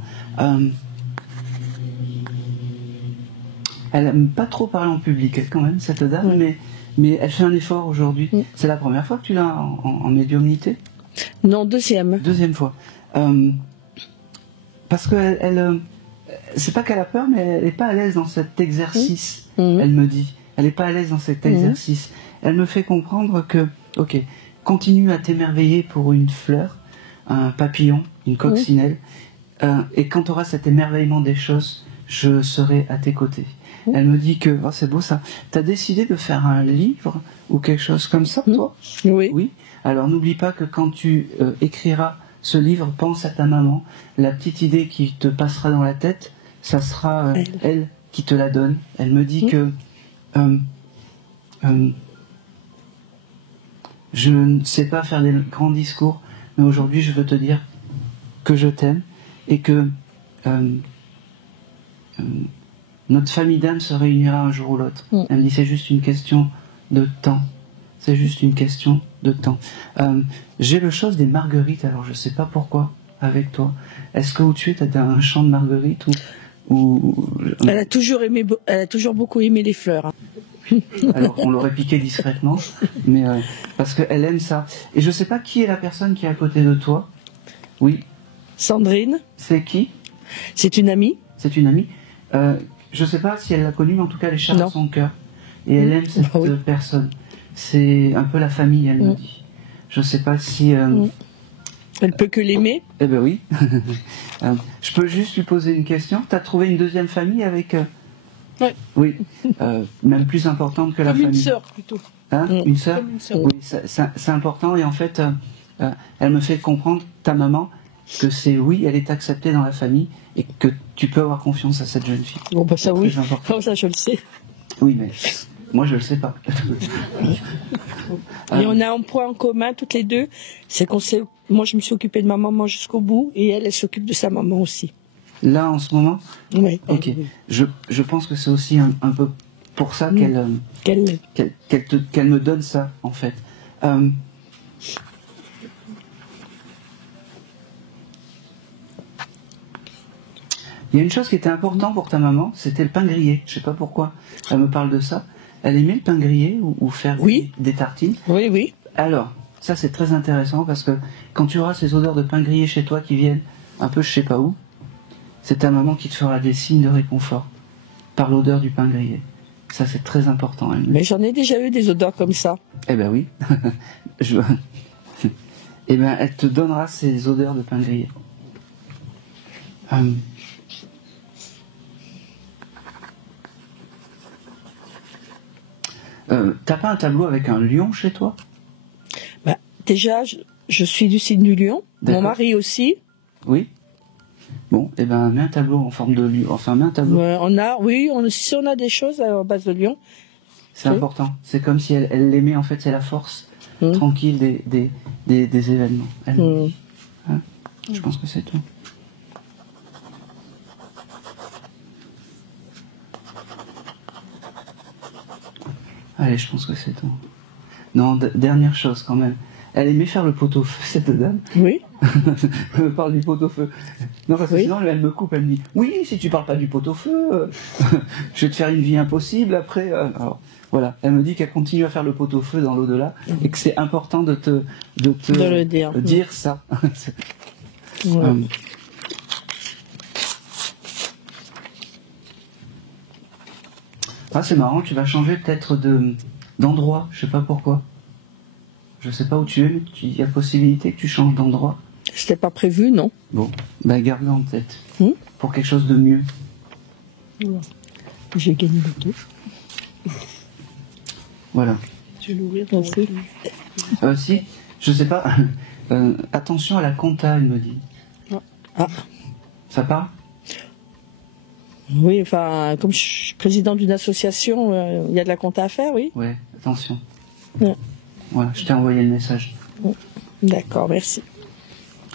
Elle aime pas trop parler en public, quand même, cette dame, mais elle fait un effort aujourd'hui. C'est la première fois que tu l'as en médiumnité? Non, deuxième. Deuxième fois. Parce que c'est pas qu'elle a peur, mais elle n'est pas à l'aise dans cet exercice, elle me dit. Elle n'est pas à l'aise dans cet exercice. Elle me fait comprendre que, ok, continue à t'émerveiller pour une fleur, un papillon, une coccinelle, et quand tu auras cet émerveillement des choses, je serai à tes côtés. Elle me dit que, oh, c'est beau ça, tu as décidé de faire un livre ou quelque chose comme ça, toi? Oui. Alors n'oublie pas que quand tu écriras ce livre, pense à ta maman. La petite idée qui te passera dans la tête, ça sera elle qui te la donne. Elle me dit que je ne sais pas faire des grands discours, mais aujourd'hui je veux te dire que je t'aime et que notre famille d'âme se réunira un jour ou l'autre. Elle me dit c'est juste une question de temps. C'est juste une question de temps. J'ai le chose des marguerites, alors je sais pas pourquoi, avec toi. Est-ce que où tu es, tu as un champ de marguerites ou... Elle a toujours beaucoup aimé les fleurs. Hein. Alors on l'aurait piqué discrètement, mais parce qu'elle aime ça. Et je sais pas qui est la personne qui est à côté de toi. Oui. Sandrine. C'est qui? C'est une amie. C'est une amie. Je sais pas si elle l'a connue, mais en tout cas elle est chère à son cœur. Et elle aime cette personne. C'est un peu la famille, elle me dit. Je sais pas si... Elle peut que l'aimer. Eh ben oui. Je peux juste lui poser une question. T'as trouvé une deuxième famille avec... Oui. Même plus importante que la famille. Une sœur plutôt. Hein, une sœur. Oui, c'est important. Et en fait, elle me fait comprendre, ta maman, que c'est oui, elle est acceptée dans la famille et que tu peux avoir confiance à cette jeune fille. Bon, bah ça oui. Ça je le sais. Oui, mais moi je le sais pas. Et on a un point en commun toutes les deux, c'est moi je me suis occupée de ma maman jusqu'au bout et elle s'occupe de sa maman aussi. Là en ce moment. Oui. Ok. Je pense que c'est aussi un peu pour ça qu'elle me donne ça en fait. Il y a une chose qui était importante pour ta maman, c'était le pain grillé. Je sais pas pourquoi elle me parle de ça. Elle aimait le pain grillé ou faire des tartines. Oui, oui. Alors, ça c'est très intéressant parce que quand tu auras ces odeurs de pain grillé chez toi qui viennent un peu je sais pas où, c'est ta maman qui te fera des signes de réconfort par l'odeur du pain grillé. Ça c'est très important. Mais j'en ai déjà eu des odeurs comme ça. Eh ben oui. Eh ben elle te donnera ces odeurs de pain grillé. T'as pas un tableau avec un lion chez toi? Bah, déjà, je suis du signe du lion. Mon mari aussi. Oui. Bon, et ben mets un tableau en forme de lion. Enfin, mets un tableau. Si on a des choses à base de lion. C'est important. C'est comme si elle l'aimait. En fait, c'est la force tranquille des événements. Hein, je pense que c'est tout. Allez, je pense que c'est tout. Non, dernière chose quand même. Elle aimait faire le pot-au-feu, cette dame. Oui. Elle me parle du pot-au-feu. Non, parce que sinon, elle me coupe, elle me dit « Oui, si tu parles pas du pot-au-feu, je vais te faire une vie impossible après. » Alors, voilà, elle me dit qu'elle continue à faire le pot-au-feu dans l'au-delà et que c'est important de le dire ça. Ah, c'est marrant, tu vas changer peut-être d'endroit, je sais pas pourquoi. Je sais pas où tu es, mais il y a possibilité que tu changes d'endroit. C'était pas prévu, non. Bon, ben garde-le en tête. Pour quelque chose de mieux. J'ai gagné le tout. Voilà. Je vais l'ouvrir dans le si, je sais pas. Attention à la compta, elle me dit. Ah. Ça part? Oui, enfin, comme je suis président d'une association, il y a de la compta à faire, oui. Ouais, attention. Ouais. Voilà, je t'ai envoyé le message. D'accord, merci.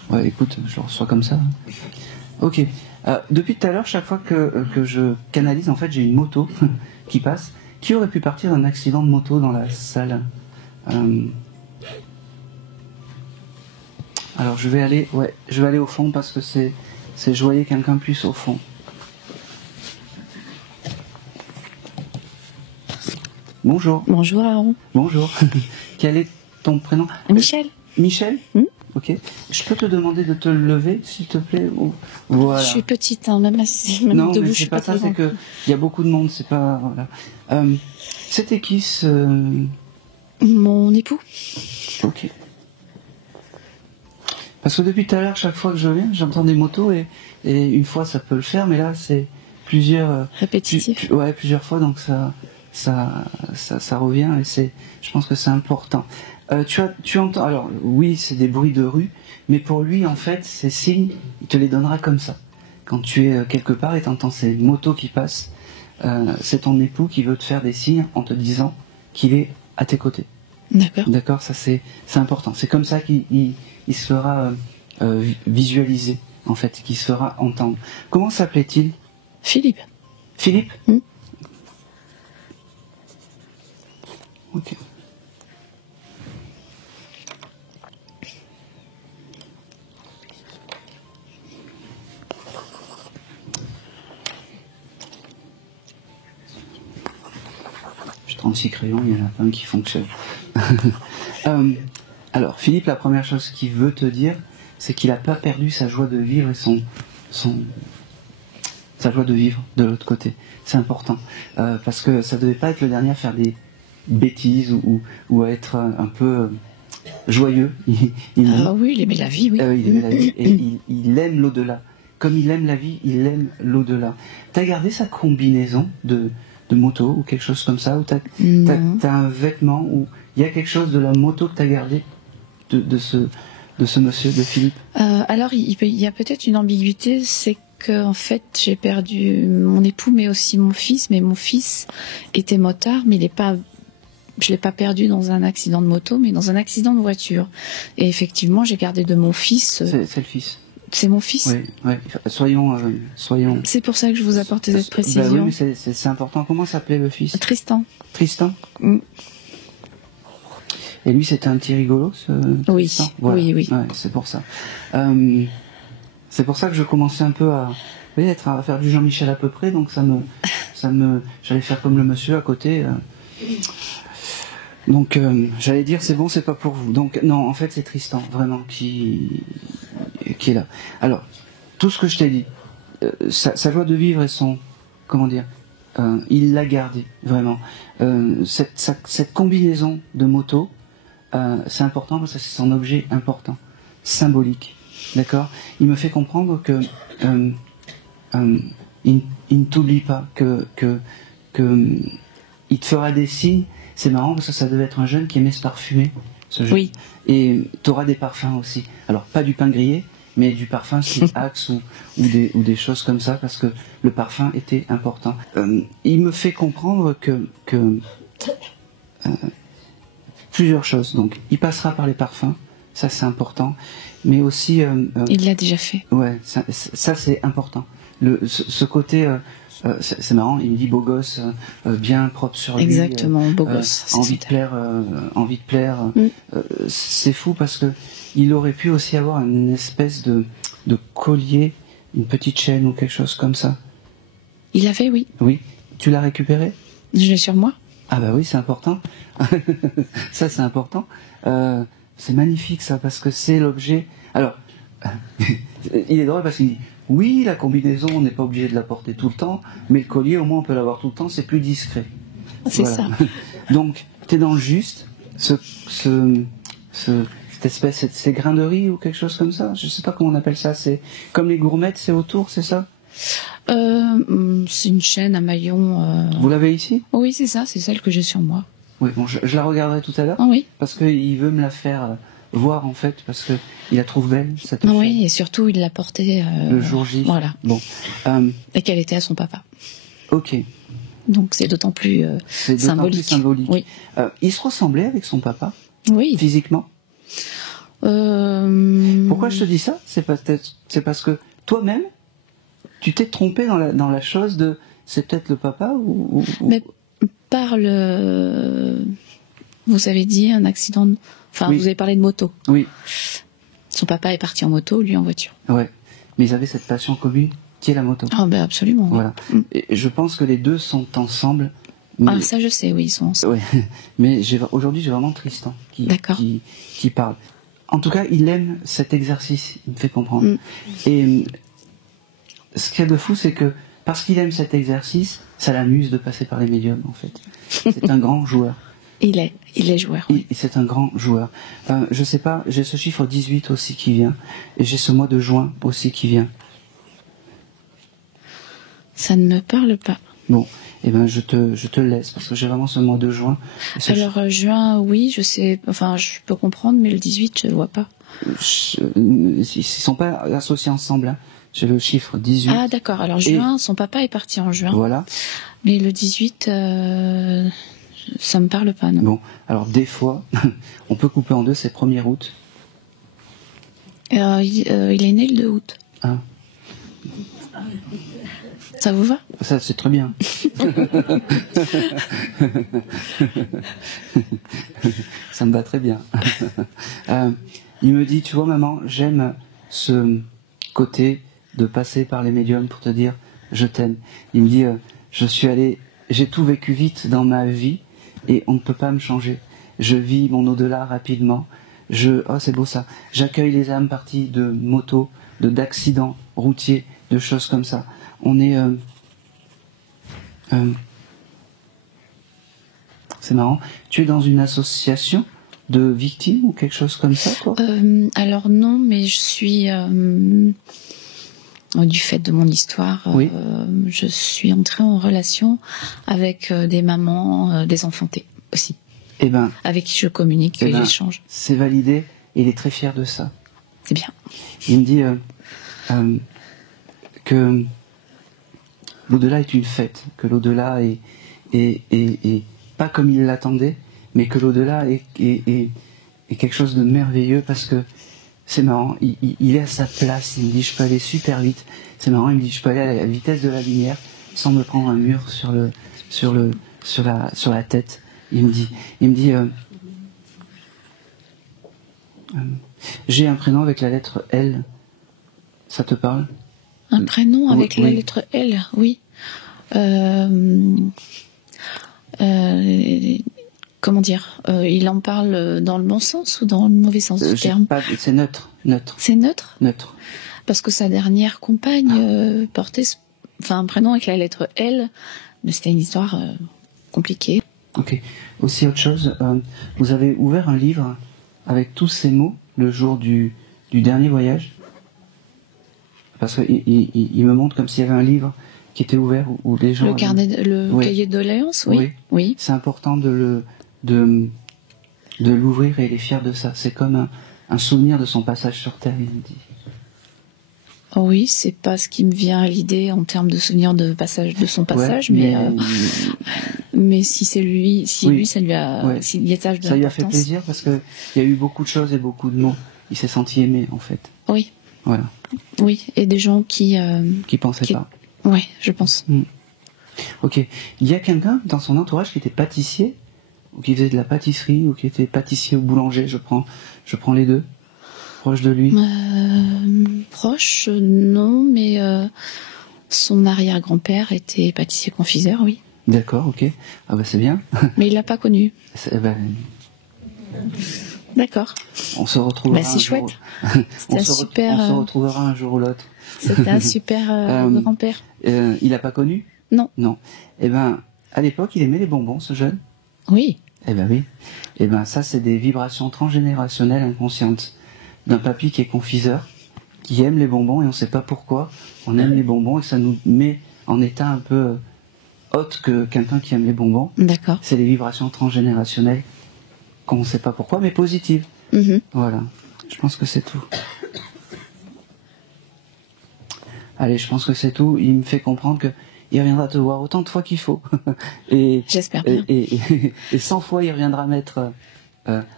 Ouais, écoute, je le reçois comme ça. Ok. Depuis tout à l'heure, chaque fois que je canalise, en fait, j'ai une moto qui passe. Qui aurait pu partir d'un accident de moto dans la salle? Alors, je vais aller au fond parce que je voyais quelqu'un plus au fond. Bonjour. Bonjour Aaron. Bonjour. Quel est ton prénom? Michel. Michel? Ok. Je peux te demander de te lever, s'il te plaît? Voilà. Je suis petite, hein, même assis. Même non, debout, mais je c'est suis pas ça, c'est que il y a beaucoup de monde, c'est pas... Voilà. C'était qui ce... Mon époux. Ok. Parce que depuis tout à l'heure, chaque fois que je viens, j'entends des motos et une fois ça peut le faire, mais là c'est plusieurs... Répétitif. Plusieurs fois, donc ça revient et je pense que c'est important. Tu entends, alors oui, c'est des bruits de rue, mais pour lui, en fait, ces signes, il te les donnera comme ça. Quand tu es quelque part et t'entends ces motos qui passent, c'est ton époux qui veut te faire des signes en te disant qu'il est à tes côtés. D'accord. D'accord, ça c'est important. C'est comme ça qu'il se fera visualiser, en fait, qu'il se fera entendre. Comment s'appelait-il? Philippe. Philippe? Ok. J'ai 36 crayons, il y en a un qui fonctionne. Alors, Philippe, la première chose qu'il veut te dire, c'est qu'il n'a pas perdu sa joie de vivre et sa joie de vivre de l'autre côté. C'est important. Parce que ça devait pas être le dernier à faire des bêtises ou à être un peu joyeux. Oui, il aimait la vie, oui. Il aimait la vie et il aime l'au-delà. Comme il aime la vie, il aime l'au-delà. T'as gardé sa combinaison de moto ou quelque chose comme ça, ou t'as un vêtement, ou il y a quelque chose de la moto que t'as gardé de ce monsieur, de Philippe? Alors, il y a peut-être une ambiguïté, c'est que en fait, j'ai perdu mon époux, mais aussi mon fils. Mais mon fils était motard, mais je l'ai pas perdu dans un accident de moto, mais dans un accident de voiture. Et effectivement, j'ai gardé de mon fils. C'est le fils. C'est mon fils. Oui. Soyons. C'est pour ça que je vous apportais cette précision. Bah oui, mais c'est important. Comment s'appelait le fils? Tristan. Tristan. Et lui, c'était un petit rigolo, ce Tristan. Oui, voilà. oui. Ouais, c'est pour ça. C'est pour ça que je commençais un peu à faire du Jean-Michel à peu près, donc j'allais faire comme le monsieur à côté. Donc j'allais dire c'est bon, c'est pas pour vous. Donc non, en fait c'est Tristan vraiment qui est là. Alors tout ce que je t'ai dit, sa joie de vivre et son, comment dire, il l'a gardé vraiment. Cette combinaison de motos, c'est important parce que c'est son objet important, symbolique. D'accord? Il me fait comprendre que il ne t'oublie pas, que il te fera des signes. C'est marrant parce que ça devait être un jeune qui aimait se parfumer, ce jeune. Oui. Et tu auras des parfums aussi. Alors pas du pain grillé, mais du parfum style Axe ou des choses comme ça, parce que le parfum était important. Il me fait comprendre que plusieurs choses. Donc il passera par les parfums, ça c'est important, mais aussi il l'a déjà fait. Ouais, ça c'est important. Ce côté, c'est marrant, il me dit beau gosse, bien propre sur lui. Exactement, beau gosse. Envie de plaire. C'est fou parce que il aurait pu aussi avoir une espèce de collier, une petite chaîne ou quelque chose comme ça. Il l'avait, oui. Oui. Tu l'as récupéré? Je l'ai sur moi. Ah bah oui, c'est important. Ça c'est important. C'est magnifique ça, parce que c'est l'objet. Alors, il est drôle parce qu'il dit oui, la combinaison, on n'est pas obligé de la porter tout le temps, mais le collier, au moins, on peut l'avoir tout le temps, c'est plus discret. C'est ça. Donc, t'es dans le juste, cette espèce, ces grains de riz ou quelque chose comme ça. Je sais pas comment on appelle ça. C'est comme les gourmettes, c'est autour, c'est ça? C'est une chaîne à maillon. Vous l'avez ici? Oui, c'est ça, c'est celle que j'ai sur moi. Oui, bon, je la regarderai tout à l'heure. Ah oui. Parce qu'il veut me la faire voir en fait, parce que il la trouve belle cette chaîne. Oui, et surtout il l'a portée le jour J. Voilà. Bon. Et qu'elle était à son papa. Ok. Donc c'est d'autant plus symbolique. Oui. Il se ressemblait avec son papa. Oui. Physiquement. Pourquoi je te dis ça? C'est parce que toi-même, tu t'es trompé dans la chose de c'est peut-être le papa ou... Mais par vous avez dit un accident. Enfin, oui. Vous avez parlé de moto. Oui. Son papa est parti en moto, lui en voiture. Ouais. Mais ils avaient cette passion commune qui est la moto. Ah ben absolument. Voilà. Et je pense que les deux sont ensemble. Mais... Ah ça je sais, oui, ils sont ensemble. Ouais. Mais aujourd'hui j'ai vraiment Tristan qui parle. En tout cas, il aime cet exercice, il me fait comprendre. Et ce qu'il y a de fou, c'est que parce qu'il aime cet exercice, ça l'amuse de passer par les médiums, en fait. C'est un grand joueur. Il est joueur. Oui. C'est un grand joueur. Je sais pas, j'ai ce chiffre 18 aussi qui vient, et j'ai ce mois de juin aussi qui vient. Ça ne me parle pas. Bon, eh ben je te laisse parce que j'ai vraiment ce mois de juin. Alors juin, oui, je sais, enfin je peux comprendre, mais le 18, je ne vois pas. Ils sont pas associés ensemble. Hein. J'ai le chiffre 18. Ah d'accord. Alors juin, son papa est parti en juin. Voilà. Mais le 18. Ça me parle pas, non. Bon, alors des fois, on peut couper en deux, c'est 1er août. Il est né le 2 août. Ah. Ça vous va? Ça, c'est très bien. Ça me va très bien. Il me dit, tu vois maman, j'aime ce côté de passer par les médiums pour te dire je t'aime. Il me dit, j'ai tout vécu vite dans ma vie et on ne peut pas me changer. Je vis mon au-delà rapidement. Oh c'est beau ça. J'accueille les âmes parties de moto, d'accidents routiers, de choses comme ça. On est c'est marrant. Tu es dans une association de victimes ou quelque chose comme ça, quoi? Alors non, mais je suis du fait de mon histoire, oui. Je suis entrée en relation avec des mamans désenfantées aussi. Eh ben, avec qui je communique et j'échange. C'est validé. Et il est très fier de ça. C'est bien. Il me dit que l'au-delà est une fête, que l'au-delà est pas comme il l'attendait, mais que l'au-delà est quelque chose de merveilleux parce que c'est marrant, il est à sa place, il me dit je peux aller super vite, c'est marrant, il me dit je peux aller à la vitesse de la lumière sans me prendre un mur sur la tête. Il me dit j'ai un prénom avec la lettre L, ça te parle? Un prénom avec la lettre L, oui. Comment dire, il en parle dans le bon sens ou dans le mauvais sens du terme? C'est neutre. C'est neutre? Neutre. Parce que sa dernière compagne portait un prénom avec la lettre L, mais c'était une histoire compliquée. Ok. Aussi autre chose, vous avez ouvert un livre avec tous ces mots le jour du dernier voyage? Parce qu'il me montre comme s'il y avait un livre qui était ouvert où les gens... Cahier de doléances, oui. Oui. C'est important de l'ouvrir et il est fier de ça. C'est comme un souvenir de son passage sur Terre, il me dit. Oui, c'est pas ce qui me vient à l'idée en termes de souvenir de son passage, mais si c'est lui, ça lui a, s'il y a tâche d'importance. Ça lui a fait plaisir parce que il y a eu beaucoup de choses et beaucoup de mots. Il s'est senti aimé en fait. Oui. Voilà. Oui, et des gens qui pensaient pas. Oui, je pense. Ok. Il y a quelqu'un dans son entourage qui était pâtissier ou qui faisait de la pâtisserie ou qui était pâtissier ou boulanger. Je prends les deux. Proche de lui. Proche, non, mais son arrière-grand-père était pâtissier-confiseur, oui. D'accord, ok. Ah bah c'est bien. Mais il l'a pas connu. D'accord. On se retrouvera. C'est chouette. C'était super. On se retrouvera un jour ou l'autre. C'était un super grand-père. Il l'a pas connu? Non. Non. Eh ben, à l'époque, il aimait les bonbons, ce jeune? Oui. Eh ben oui. Eh ben ça, c'est des vibrations transgénérationnelles inconscientes d'un papy qui est confiseur, qui aime les bonbons et on ne sait pas pourquoi. On aime les bonbons et ça nous met en état un peu autre que quelqu'un qui aime les bonbons. D'accord. C'est des vibrations transgénérationnelles qu'on ne sait pas pourquoi, mais positives. Voilà. Je pense que c'est tout. Allez, je pense que c'est tout. Il me fait comprendre que il reviendra te voir autant de fois qu'il faut. Et j'espère bien. Et 100 fois, il reviendra mettre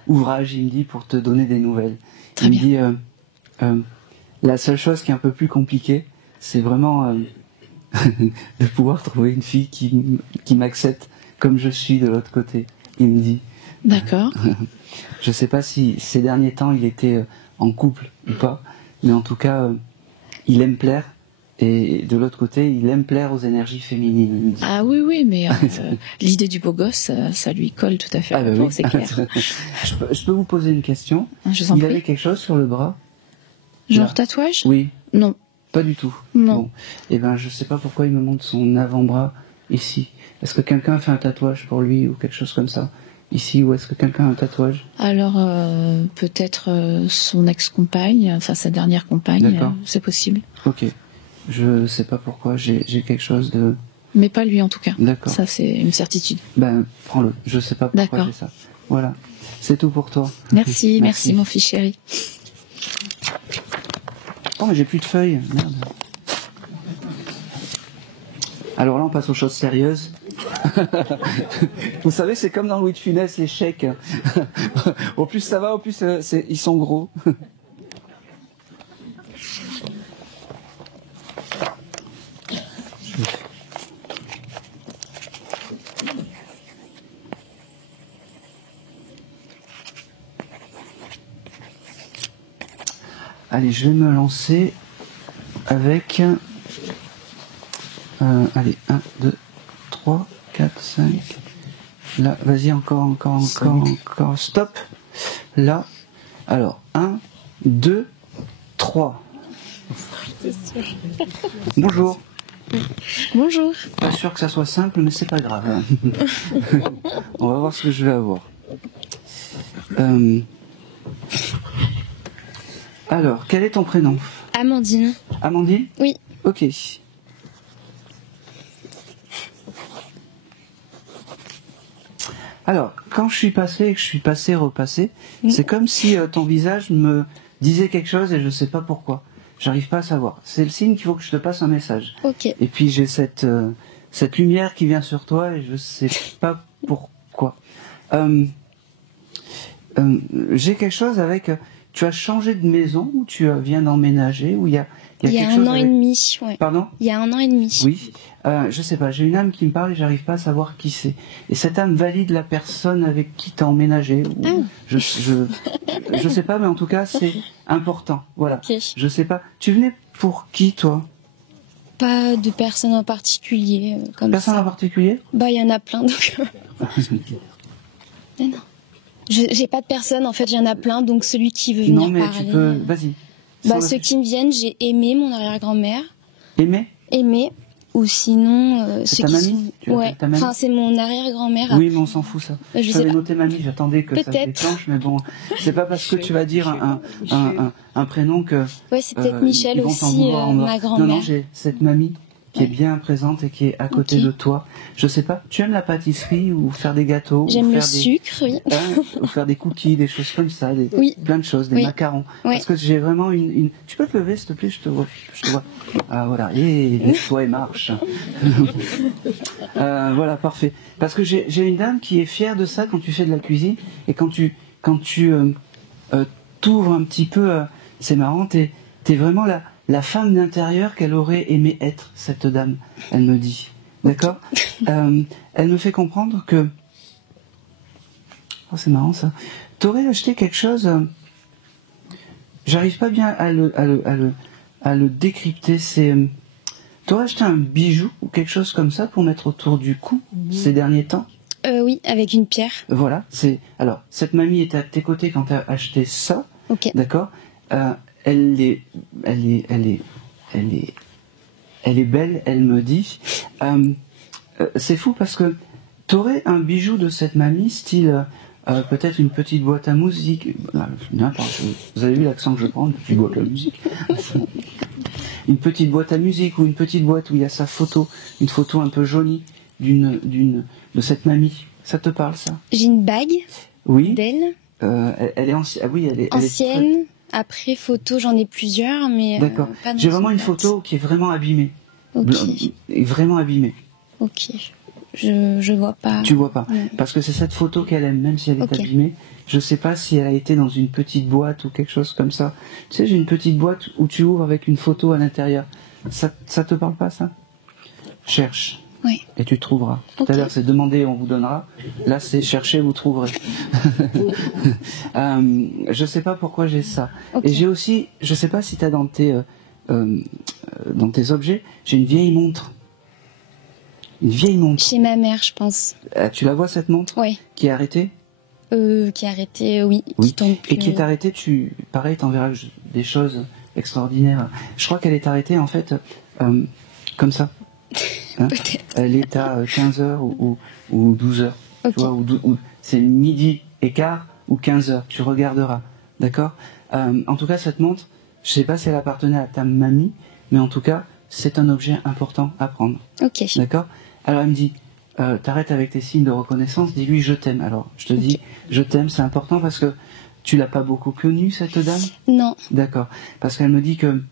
ouvrage, il me dit, pour te donner des nouvelles. Très bien. Il me dit, la seule chose qui est un peu plus compliquée, c'est vraiment de pouvoir trouver une fille qui m'accepte comme je suis de l'autre côté. Il me dit. D'accord. Je sais pas si ces derniers temps il était en couple ou pas, mais en tout cas, il aime plaire. Et de l'autre côté, il aime plaire aux énergies féminines. Ah oui, mais l'idée du beau gosse, ça lui colle tout à fait. Ah bah oui. C'est clair. Je peux vous poser une question? Je vous en prie. Il avait quelque chose sur le bras? Genre tatouage? Oui. Non. Pas du tout? Non. Bon. Eh ben, je sais pas pourquoi il me montre son avant-bras ici. Est-ce que quelqu'un a fait un tatouage pour lui ou quelque chose comme ça? Ici, ou est-ce que quelqu'un a un tatouage? Alors, peut-être son ex-compagne, enfin sa dernière compagne, c'est possible. Ok. Je sais pas pourquoi, j'ai quelque chose de... Mais pas lui en tout cas. D'accord. Ça c'est une certitude. Ben, prends-le. Je sais pas pourquoi j'ai ça. Voilà. C'est tout pour toi. Merci mon fils chéri. Oh, mais j'ai plus de feuilles. Merde. Alors là, on passe aux choses sérieuses. Vous savez, c'est comme dans Louis de Funès, les chèques. Au plus ça va, au plus ils sont gros. Je vais allez, je vais me lancer avec... allez, 1, 2, 3, 4, 5... Là, vas-y, encore, stop. Là, alors, 1, 2, 3. Bonjour. Bonjour. Pas sûr que ça soit simple, mais c'est pas grave. On va voir ce que je vais avoir. Alors, quel est ton prénom? Amandine. Amandine? Oui. Ok. Alors, quand je suis passé et que je suis passé, repassé, c'est comme si ton visage me disait quelque chose et je ne sais pas pourquoi. J'arrive pas à savoir. C'est le signe qu'il faut que je te passe un message. Ok. Et puis j'ai cette lumière qui vient sur toi et je sais pas pourquoi. J'ai quelque chose avec... Tu as changé de maison ou tu viens d'emménager ou il y a quelque chose un an et demi. Ouais. Pardon? Il y a 1 an et demi. Oui. Je sais pas, j'ai une âme qui me parle et j'arrive pas à savoir qui c'est. Et cette âme valide la personne avec qui t'as emménagé. Ou je sais pas, mais en tout cas c'est important. Voilà. Okay. Je sais pas. Tu venais pour qui, toi? Pas de personne en particulier. Personne en particulier? Bah, il y en a plein, donc... Mais non. J'ai pas de personne, en fait, il y en a plein, donc celui qui veut venir parler... Non, mais tu peux... Vas-y. Bah, ceux qui me viennent, j'ai Aimé, mon arrière-grand-mère. Aimé? Aimé. Ou sinon... c'est ta mamie? Ouais. Enfin, c'est mon arrière-grand-mère. Oui, mais on s'en fout, ça. J'avais noté mamie, j'attendais que ça se déclenche, mais bon... C'est pas parce que tu vas dire un prénom que... Ouais, c'est peut-être Michel aussi, ma grand-mère. Non, j'ai cette mamie qui est bien présente et qui est à côté de toi. Je sais pas, tu aimes la pâtisserie ou faire des gâteaux? J'aime le sucre, oui. Ou faire des cookies, des choses comme ça, plein de choses, des macarons. Oui. Parce que j'ai vraiment une... Tu peux te lever, s'il te plaît, je te vois. Ah, voilà, et lève-toi et marche. Voilà, parfait. Parce que j'ai une dame qui est fière de ça quand tu fais de la cuisine et quand tu t'ouvres un petit peu, c'est marrant, t'es vraiment la femme d'intérieur qu'elle aurait aimé être, cette dame, elle me dit. D'accord? Elle me fait comprendre que... Oh, c'est marrant ça. T'aurais acheté quelque chose... J'arrive pas bien à le décrypter. T'aurais acheté un bijou ou quelque chose comme ça pour mettre autour du cou ces derniers temps? Oui, avec une pierre. Voilà. Alors, cette mamie était à tes côtés quand t'as acheté ça. Ok. D'accord? Elle est belle, elle me dit. C'est fou parce que t'aurais un bijou de cette mamie, style peut-être une petite boîte à musique. Vous avez vu l'accent que je prends, une petite boîte à musique. Une petite boîte à musique ou une petite boîte où il y a sa photo, une photo un peu jolie de cette mamie. Ça te parle, ça? J'ai une bague. Oui. D'elle. Elle est ancienne. Ah oui, elle est ancienne. Elle est Après, photo, j'en ai plusieurs, mais... D'accord. J'ai vraiment une photo qui est vraiment abîmée. Ok. Vraiment abîmée. Ok. Je vois pas. Tu vois pas. Parce que c'est cette photo qu'elle aime, même si elle est abîmée. Je sais pas si elle a été dans une petite boîte ou quelque chose comme ça. Tu sais, j'ai une petite boîte où tu ouvres avec une photo à l'intérieur. Ça te parle pas, ça? Cherche. Oui. Et tu trouveras. Tout à l'heure, c'est demander, on vous donnera. Là, c'est chercher, vous trouverez. Je sais pas pourquoi j'ai ça. Et j'ai aussi, je sais pas si tu as dans tes objets, j'ai une vieille montre. Une vieille montre. Chez ma mère, je pense. Tu la vois, cette montre? Oui. Qui est arrêtée? Qui est arrêtée, oui. Qui tombe plus. Et qui est arrêtée, pareil, t'enverras des choses extraordinaires. Je crois qu'elle est arrêtée, en fait, comme ça. Hein? Elle est à 15h ou 12h. Tu vois, c'est midi et quart ou 15h. Tu regarderas. D'accord? En tout cas, cette montre, je sais pas si elle appartenait à ta mamie, mais en tout cas, c'est un objet important à prendre. Ok. D'accord? Alors, elle me dit, t'arrêtes avec tes signes de reconnaissance, dis-lui je t'aime. Alors, je te dis, je t'aime, c'est important parce que tu l'as pas beaucoup connue, cette dame? Non. D'accord. Parce qu'elle me dit que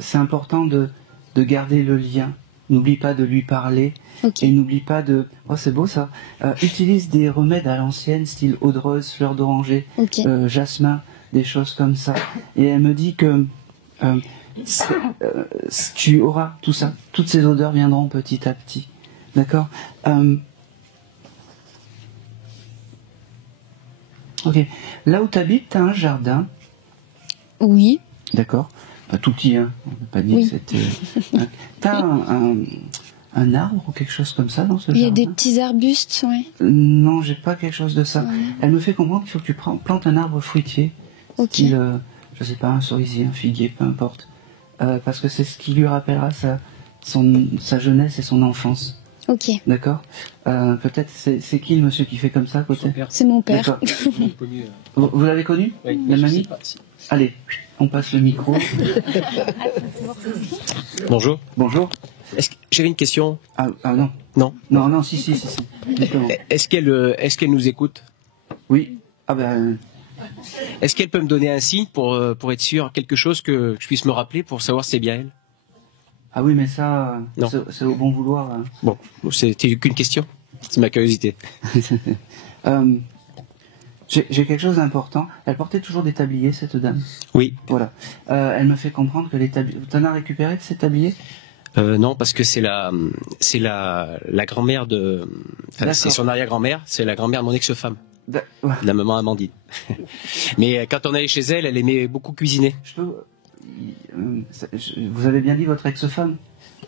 c'est important de garder le lien. N'oublie pas de lui parler. Et n'oublie pas de... Oh, c'est beau ça. Utilise des remèdes à l'ancienne, style eau de rose, fleur d'oranger, jasmin, des choses comme ça. Et elle me dit que tu auras tout ça. Toutes ces odeurs viendront petit à petit. D'accord? Ok. Là où tu habites, tu as un jardin. Oui. D'accord. Pas tout petit, hein. On n'a pas dit que c'était... T'as un arbre ou quelque chose comme ça dans ce jardin? Il y a des petits arbustes, ouais. Non, j'ai pas quelque chose de ça. Elle me fait comprendre qu'il faut que tu plantes un arbre fruitier. Style, je sais pas, un cerisier, un figuier, peu importe. Parce que c'est ce qui lui rappellera sa jeunesse et son enfance. Ok. D'accord. Peut-être c'est qui le monsieur qui fait comme ça à côté? C'est mon père. Vous l'avez connu? Oui, la je mamie sais pas, si. Allez, on passe le micro. Bonjour. Bonjour. J'avais une question. Ah non. Non. Non, si. Justement. Est-ce qu'elle nous écoute? Oui. Ah ben. Est-ce qu'elle peut me donner un signe pour être sûr, quelque chose que je puisse me rappeler pour savoir si c'est bien elle? Ah oui, mais ça, Non. c'est au bon vouloir. Hein. Bon, c'était qu'une question. C'est ma curiosité. J'ai quelque chose d'important. Elle portait toujours des tabliers, cette dame. Oui. Voilà. Elle me fait comprendre que les tabliers... T'en as récupéré de ces tabliers? Non, parce que c'est la grand-mère de... Enfin, c'est son arrière-grand-mère, c'est la grand-mère de mon ex-femme. La maman Amandine. Mais quand on allait chez elle, elle aimait beaucoup cuisiner. Vous avez bien dit votre ex-femme?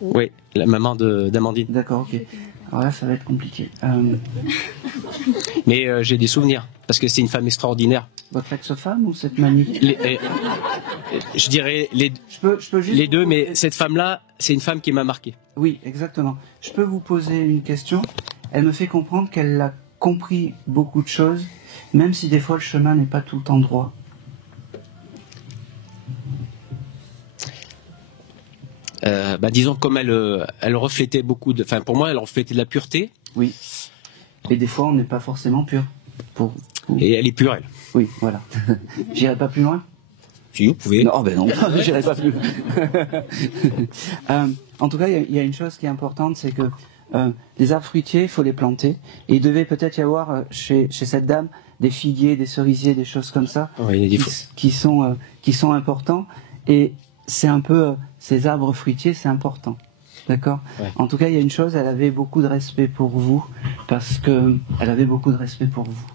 Oui, la maman d'Amandine. D'accord, ok. Alors là, ça va être compliqué. Mais j'ai des souvenirs, parce que c'est une femme extraordinaire. Votre ex-femme ou cette mamie? Je dirais je peux juste les deux, mais cette femme-là, c'est une femme qui m'a marqué. Oui, exactement. Je peux vous poser une question? Elle me fait comprendre qu'elle a compris beaucoup de choses, même si des fois le chemin n'est pas tout le temps droit. Disons comme elle reflétait beaucoup de... Enfin, pour moi, elle reflétait de la pureté. Oui. Et des fois, on n'est pas forcément pur. Et elle est pure, elle. Oui, voilà. J'irai pas plus loin? Si, vous pouvez. Non, non, j'irai pas plus loin. En tout cas, il y a une chose qui est importante, c'est que les arbres fruitiers, il faut les planter. Et il devait peut-être y avoir chez cette dame des figuiers, des cerisiers, des choses comme ça, qui sont importants. Et c'est un peu ces arbres fruitiers, c'est important. D'accord. Ouais. En tout cas, il y a une chose, elle avait beaucoup de respect pour vous, parce que elle avait beaucoup de respect pour vous.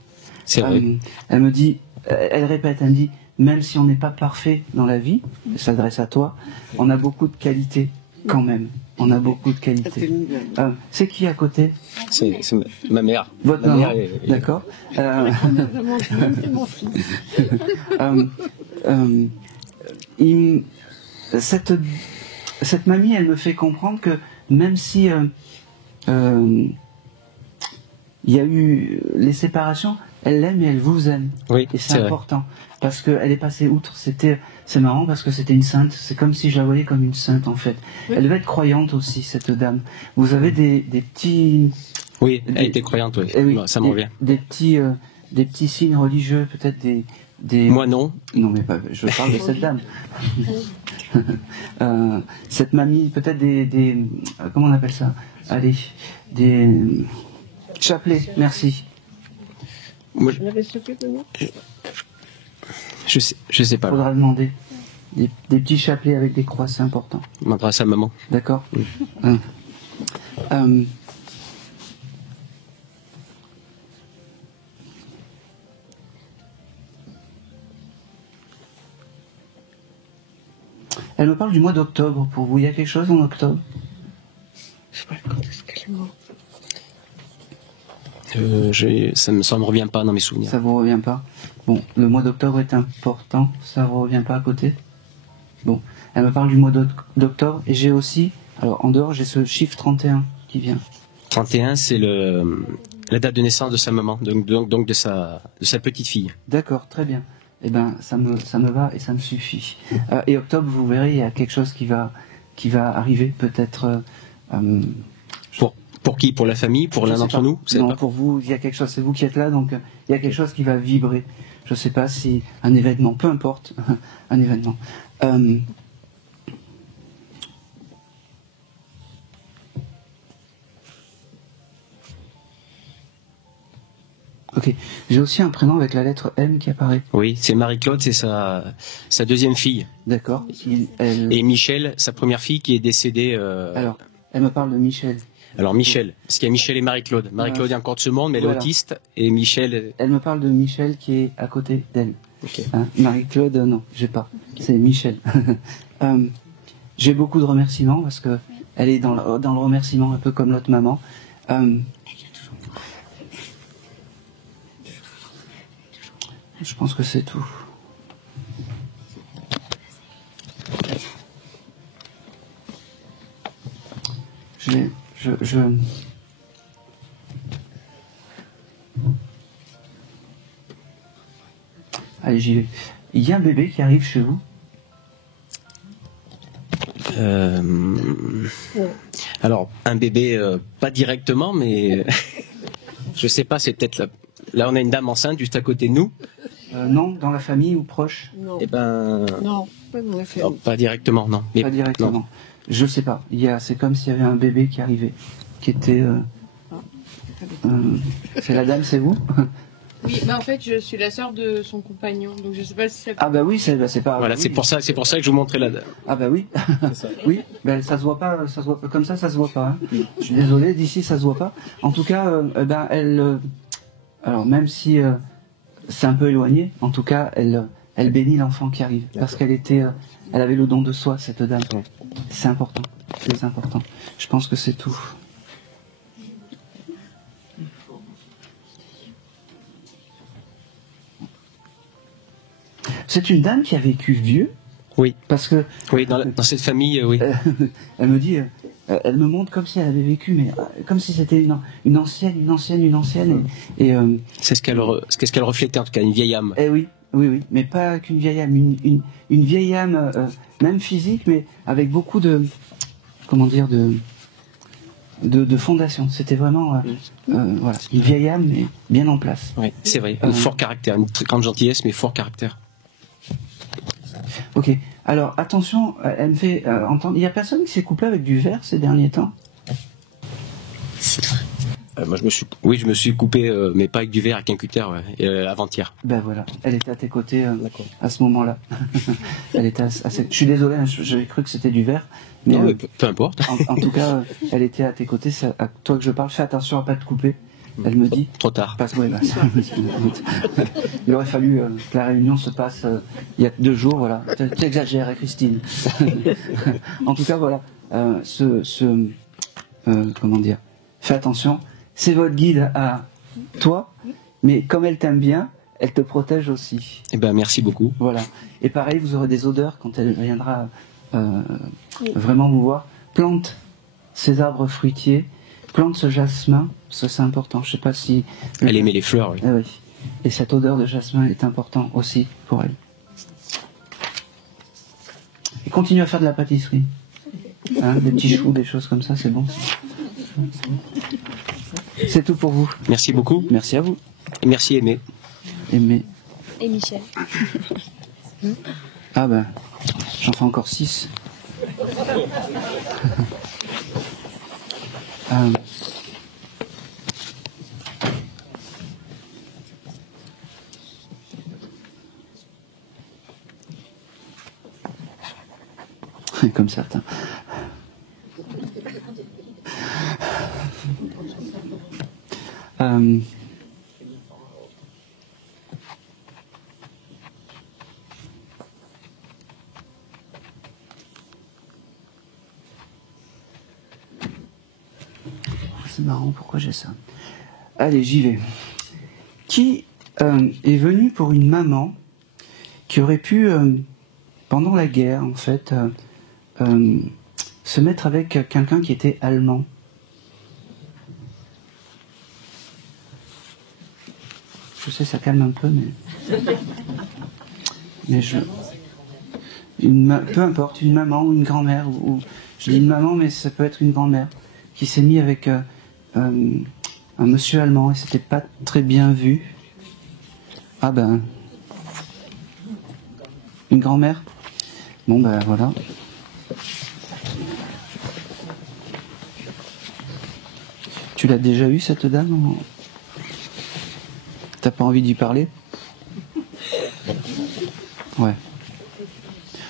C'est vrai. Elle me dit, elle répète, elle me dit, même si on n'est pas parfait dans la vie, elle s'adresse à toi, on a beaucoup de qualités quand même. On a beaucoup de qualités. C'est qui à côté? C'est ma mère. Votre maman. D'accord. Cette mamie, elle me fait comprendre que même si il y a eu les séparations, elle l'aime et elle vous aime. Oui, et c'est important. Parce qu'elle est passée outre. C'est marrant parce que c'était une sainte. C'est comme si je la voyais comme une sainte en fait. Oui. Elle devait être croyante aussi, cette dame. Vous avez des petits... Oui, elle était croyante, oui. Oui, ça m'en vient. Des petits signes religieux, peut-être des... Moi non. Non, mais pas, je parle de cette dame. Cette mamie, peut-être des... Comment on appelle ça? Allez, des... chapelets, merci. Moi, je sais pas. Faudra demander. Des petits chapelets avec des croix, c'est important. On m'adresse à maman. D'accord. Oui. Elle me parle du mois d'octobre pour vous. Il y a quelque chose en octobre? Je sais pas quand est-ce qu'elle est morte. Ça me revient pas dans mes souvenirs. Ça vous revient pas? Bon, le mois d'octobre est important. Ça vous revient pas à côté? Bon, elle me parle du mois d'octobre et j'ai aussi, alors en dehors, j'ai ce chiffre 31 qui vient. 31, c'est la date de naissance de sa maman, donc de sa petite fille. D'accord, très bien. Eh ben, ça me va et ça me suffit. Et octobre, vous verrez, il y a quelque chose qui va arriver, peut-être. Pour qui? Pour la famille? Pour l'un d'entre nous? Non, pour vous, il y a quelque chose. C'est vous qui êtes là, donc il y a quelque chose qui va vibrer. Je ne sais pas si un événement, peu importe, un événement. Ok. J'ai aussi un prénom avec la lettre M qui apparaît. Oui, c'est Marie-Claude, c'est sa deuxième fille. D'accord. Et Michel, sa première fille qui est décédée... Alors, elle me parle de Michel. Alors Michel, parce qu'il y a Michel et Marie-Claude. Marie-Claude est encore de ce monde, mais elle est autiste, et Michel... Elle me parle de Michel qui est à côté d'elle. Okay. Hein, Marie-Claude, non, j'ai pas. C'est Michel. J'ai beaucoup de remerciements parce que elle est dans le remerciement un peu comme l'autre maman. Je pense que c'est tout. Allez, j'y vais. Il y a un bébé qui arrive chez vous? Alors, un bébé, pas directement, mais je sais pas, c'est peut-être là on a une dame enceinte juste à côté de nous. Non, dans la famille ou proche? Non. Eh ben, Non, pas dans la famille. non, pas directement, non. Mais, pas directement. Non. Je sais pas. C'est comme s'il y avait un bébé qui arrivait, qui était. C'est la dame, c'est vous? Oui, bah en fait, je suis la sœur de son compagnon, donc je sais pas si ça. Ah bah oui, c'est pas. Voilà, oui. c'est pour ça que je vous montrais la dame. Ah bah oui. Oui, ben ça se voit pas, comme ça se voit pas. Hein. Je suis désolé, d'ici ça se voit pas. En tout cas, ben elle. Alors même si c'est un peu éloigné, en tout cas, elle bénit l'enfant qui arrive parce qu'elle était, elle avait le don de soi, cette dame. C'est important, c'est important. Je pense que c'est tout. C'est une dame qui a vécu vieux. Oui. Parce que. Oui, dans cette famille, oui. Elle me dit, elle me montre comme si elle avait vécu, mais comme si c'était une ancienne. Et c'est ce qu'elle reflétait en tout cas, une vieille âme. Eh oui, mais pas qu'une vieille âme, une vieille âme, même physique, mais avec beaucoup de, comment dire, de fondation. C'était vraiment, voilà, une vieille âme, mais bien en place. Oui, c'est vrai. Un fort caractère, une très grande gentillesse, mais fort caractère. Ok. Alors attention, elle me fait entendre. Il y a personne qui s'est couplé avec du verre ces derniers temps? Moi, je me suis coupé, mais pas avec du verre, avec un cutter, avant-hier. Ben voilà, elle était à tes côtés à ce moment-là. Elle était je suis désolé, hein, j'avais cru que c'était du verre. Mais, non, mais peu importe. En tout cas, elle était à tes côtés, c'est à toi que je parle. Fais attention à pas te couper. Elle me dit. Trop tard. Il aurait fallu que la réunion se passe il y a 2 jours, voilà. Tu exagères, Christine. En tout cas, voilà. Comment dire? Fais attention. C'est votre guide à toi, mais comme elle t'aime bien, elle te protège aussi. Eh ben, merci beaucoup. Voilà. Et pareil, vous aurez des odeurs quand elle viendra vraiment vous voir. Plante ces arbres fruitiers, plante ce jasmin, ça c'est important. Je sais pas si. Elle aimait les fleurs, oui. Ah oui. Et cette odeur de jasmin est importante aussi pour elle. Et continue à faire de la pâtisserie. Hein, des petits choux, des choses comme ça, c'est bon. C'est tout pour vous. Merci beaucoup. Merci à vous. Et merci Aimé. Et Michel. Ah ben, j'en fais encore 6. Comme certains. C'est marrant, pourquoi j'ai ça? Allez, j'y vais. Qui est venu pour une maman qui aurait pu, pendant la guerre, en fait, se mettre avec quelqu'un qui était allemand? Je sais, ça calme un peu, mais peu importe, une maman ou une grand-mère, ou je dis une maman, mais ça peut être une grand-mère, qui s'est mis avec un monsieur allemand, et c'était pas très bien vu. Ah ben... Une grand-mère? Bon ben voilà. Tu l'as déjà eu, cette dame, ou... T'as pas envie d'y parler? Ouais.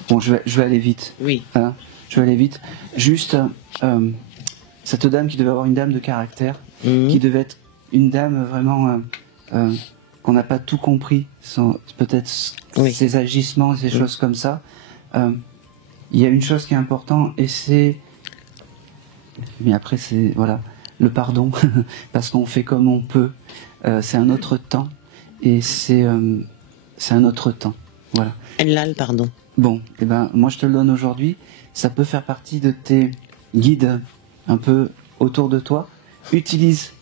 Bon, je vais aller vite. Oui. Hein, je vais aller vite. Juste, cette dame qui devait avoir une dame de caractère, qui devait être une dame vraiment qu'on n'a pas tout compris, peut-être ses agissements, ces choses comme ça. Il y a une chose qui est importante, et c'est... Mais après, c'est... Voilà, le pardon, parce qu'on fait comme on peut. C'est un autre temps, et c'est un autre temps. Voilà. Elle a le pardon. Bon, eh ben, moi je te le donne aujourd'hui. Ça peut faire partie de tes guides un peu autour de toi. Utilise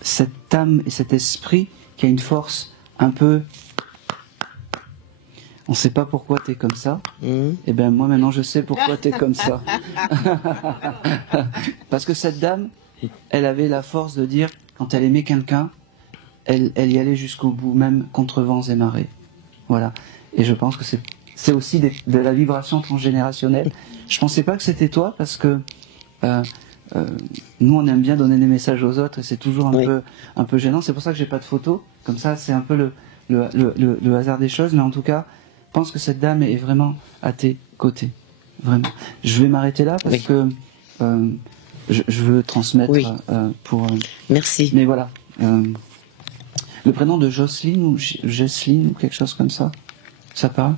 cette âme et cet esprit qui a une force un peu... On ne sait pas pourquoi tu es comme ça. Eh ben moi maintenant je sais pourquoi tu es comme ça. Parce que cette dame, elle avait la force de dire, quand elle aimait quelqu'un, elle y allait jusqu'au bout, même contre vents et marées. Voilà. Et je pense que c'est aussi de la vibration transgénérationnelle. Je pensais pas que c'était toi, parce que nous on aime bien donner des messages aux autres, et c'est toujours un peu gênant. C'est pour ça que j'ai pas de photo. Comme ça, c'est un peu le hasard des choses. Mais en tout cas, je pense que cette dame est vraiment à tes côtés. Vraiment. Je vais m'arrêter là parce que je veux transmettre pour... Merci. Mais voilà. Le prénom de Jocelyne ou Jocelyne ou quelque chose comme ça, ça parle?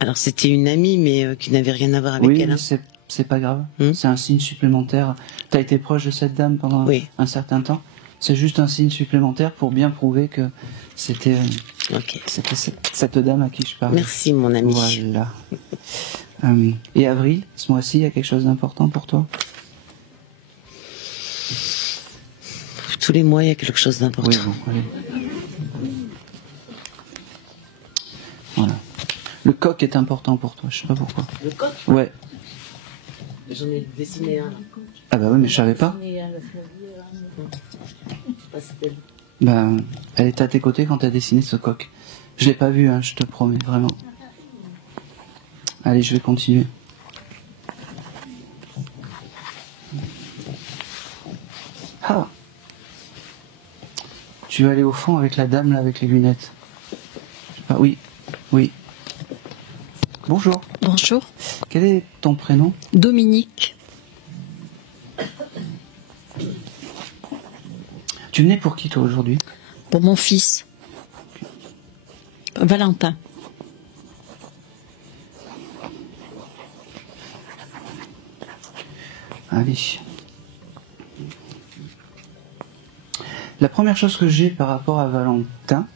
Alors c'était une amie, mais qui n'avait rien à voir avec elle. Oui, c'est pas grave. C'est un signe supplémentaire. Tu as été proche de cette dame pendant un certain temps. C'est juste un signe supplémentaire pour bien prouver que c'était cette dame à qui je parle. Merci mon ami. Voilà. Et Avril, ce mois-ci, il y a quelque chose d'important pour toi? Tous les mois, il y a quelque chose d'important. Oui, bon, allez. Voilà. Le coq est important pour toi, je sais pas pourquoi. Le coq? Ouais. J'en ai dessiné un. Ah bah oui, mais je savais pas. Ben, elle était à tes côtés quand tu as dessiné ce coq. Je l'ai pas vu, hein, je te promets, vraiment. Allez, je vais continuer. Ah! Tu vas aller au fond avec la dame là avec les lunettes. Ah, oui, oui. Bonjour. Bonjour. Quel est ton prénom? Dominique. Tu venais pour qui toi aujourd'hui? Pour mon fils. Valentin. Allez. La première chose que j'ai par rapport à Valentin,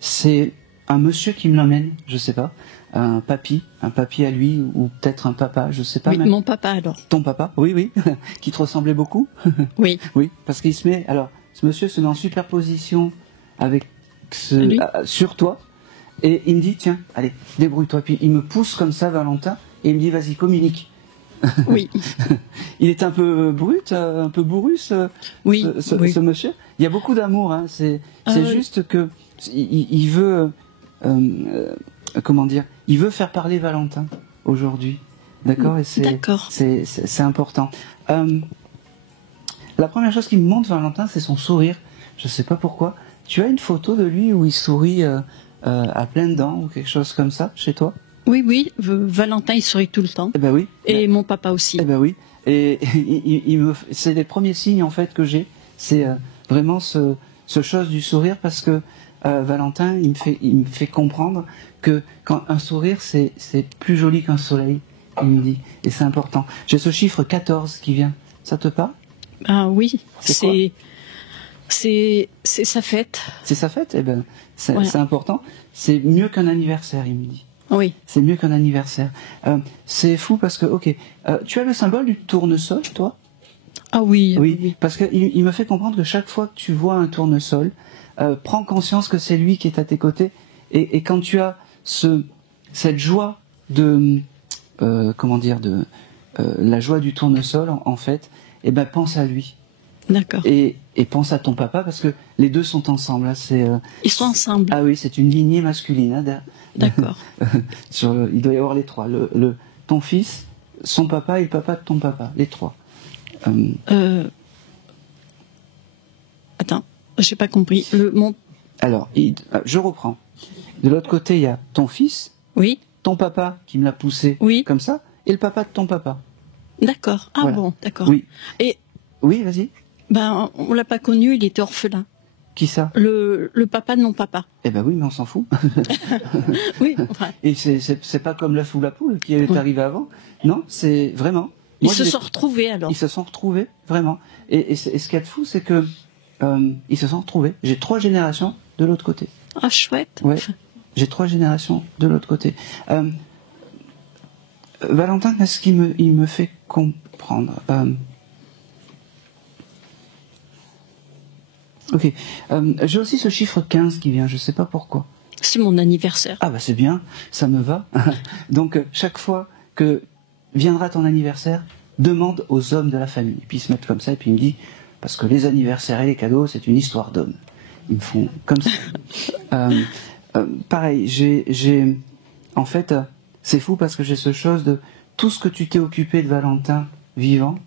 c'est un monsieur qui me l'emmène, je sais pas, un papy à lui, ou peut-être un papa, je sais pas. Oui, mon papa alors. Ton papa, oui, qui te ressemblait beaucoup. Oui. Oui, parce qu'il se met, alors, ce monsieur se met en superposition avec sur toi, et il me dit, tiens, allez, débrouille-toi. Puis il me pousse comme ça, Valentin, et il me dit, vas-y, communique. Oui. Il est un peu brut, un peu bourru, ce monsieur. Il y a beaucoup d'amour, hein. C'est juste que il veut, comment dire, il veut faire parler Valentin aujourd'hui, d'accord? Et c'est important. La première chose qui me montre Valentin, c'est son sourire. Je sais pas pourquoi. Tu as une photo de lui où il sourit à pleines dents ou quelque chose comme ça chez toi? Oui, Valentin il sourit tout le temps. Eh ben oui. Et mon papa aussi. Eh ben oui. Et c'est les premiers signes en fait que j'ai. C'est vraiment ce chose du sourire, parce que Valentin, il me fait comprendre que quand un sourire, c'est plus joli qu'un soleil, il me dit. Et c'est important. J'ai ce chiffre 14 qui vient. Ça te parle? Ah oui. C'est sa fête. C'est sa fête? Eh ben, c'est important. C'est mieux qu'un anniversaire, il me dit. Oui. C'est mieux qu'un anniversaire. C'est fou parce que, tu as le symbole du tournesol, toi? Ah oui. Oui, parce qu'il me fait comprendre que chaque fois que tu vois un tournesol, prends conscience que c'est lui qui est à tes côtés. Et quand tu as cette joie de... la joie du tournesol, en fait, eh ben, pense à lui. D'accord. Et pense à ton papa, parce que les deux sont ensemble. Là, ils sont ensemble. Ah oui, c'est une lignée masculine. Hein, d'accord. Il doit y avoir les trois. Ton fils, son papa et le papa de ton papa. Les trois. Attends, j'ai pas compris. Alors, je reprends. De l'autre côté, il y a ton fils. Oui. Ton papa qui me l'a poussé. Oui. Comme ça. Et le papa de ton papa. D'accord. Ah voilà. Bon, d'accord. Oui. Et oui, vas-y. Ben, on l'a pas connu, il était orphelin. Qui ça? Le papa de mon papa. Eh ben oui, mais on s'en fout. Oui, enfin. Et c'est pas comme l'œuf ou la poule qui est arrivé avant. Non, c'est vraiment. Ils se sont retrouvés alors. Ils se sont retrouvés, vraiment. Et ce qu'il y a de fou, c'est que ils se sont retrouvés. J'ai 3 générations de l'autre côté. Ah, chouette. Ouais. J'ai 3 générations de l'autre côté. Valentin, qu'est-ce qu'il me fait comprendre? Ok. J'ai aussi ce chiffre 15 qui vient, je sais pas pourquoi. C'est mon anniversaire. Ah bah c'est bien, ça me va. Donc chaque fois que viendra ton anniversaire, demande aux hommes de la famille. Et puis ils se mettent comme ça, et puis il me dit, parce que les anniversaires et les cadeaux, c'est une histoire d'hommes. Ils me font comme ça. Pareil, en fait, c'est fou parce que j'ai ce chose de tout ce que tu t'es occupé de Valentin vivant,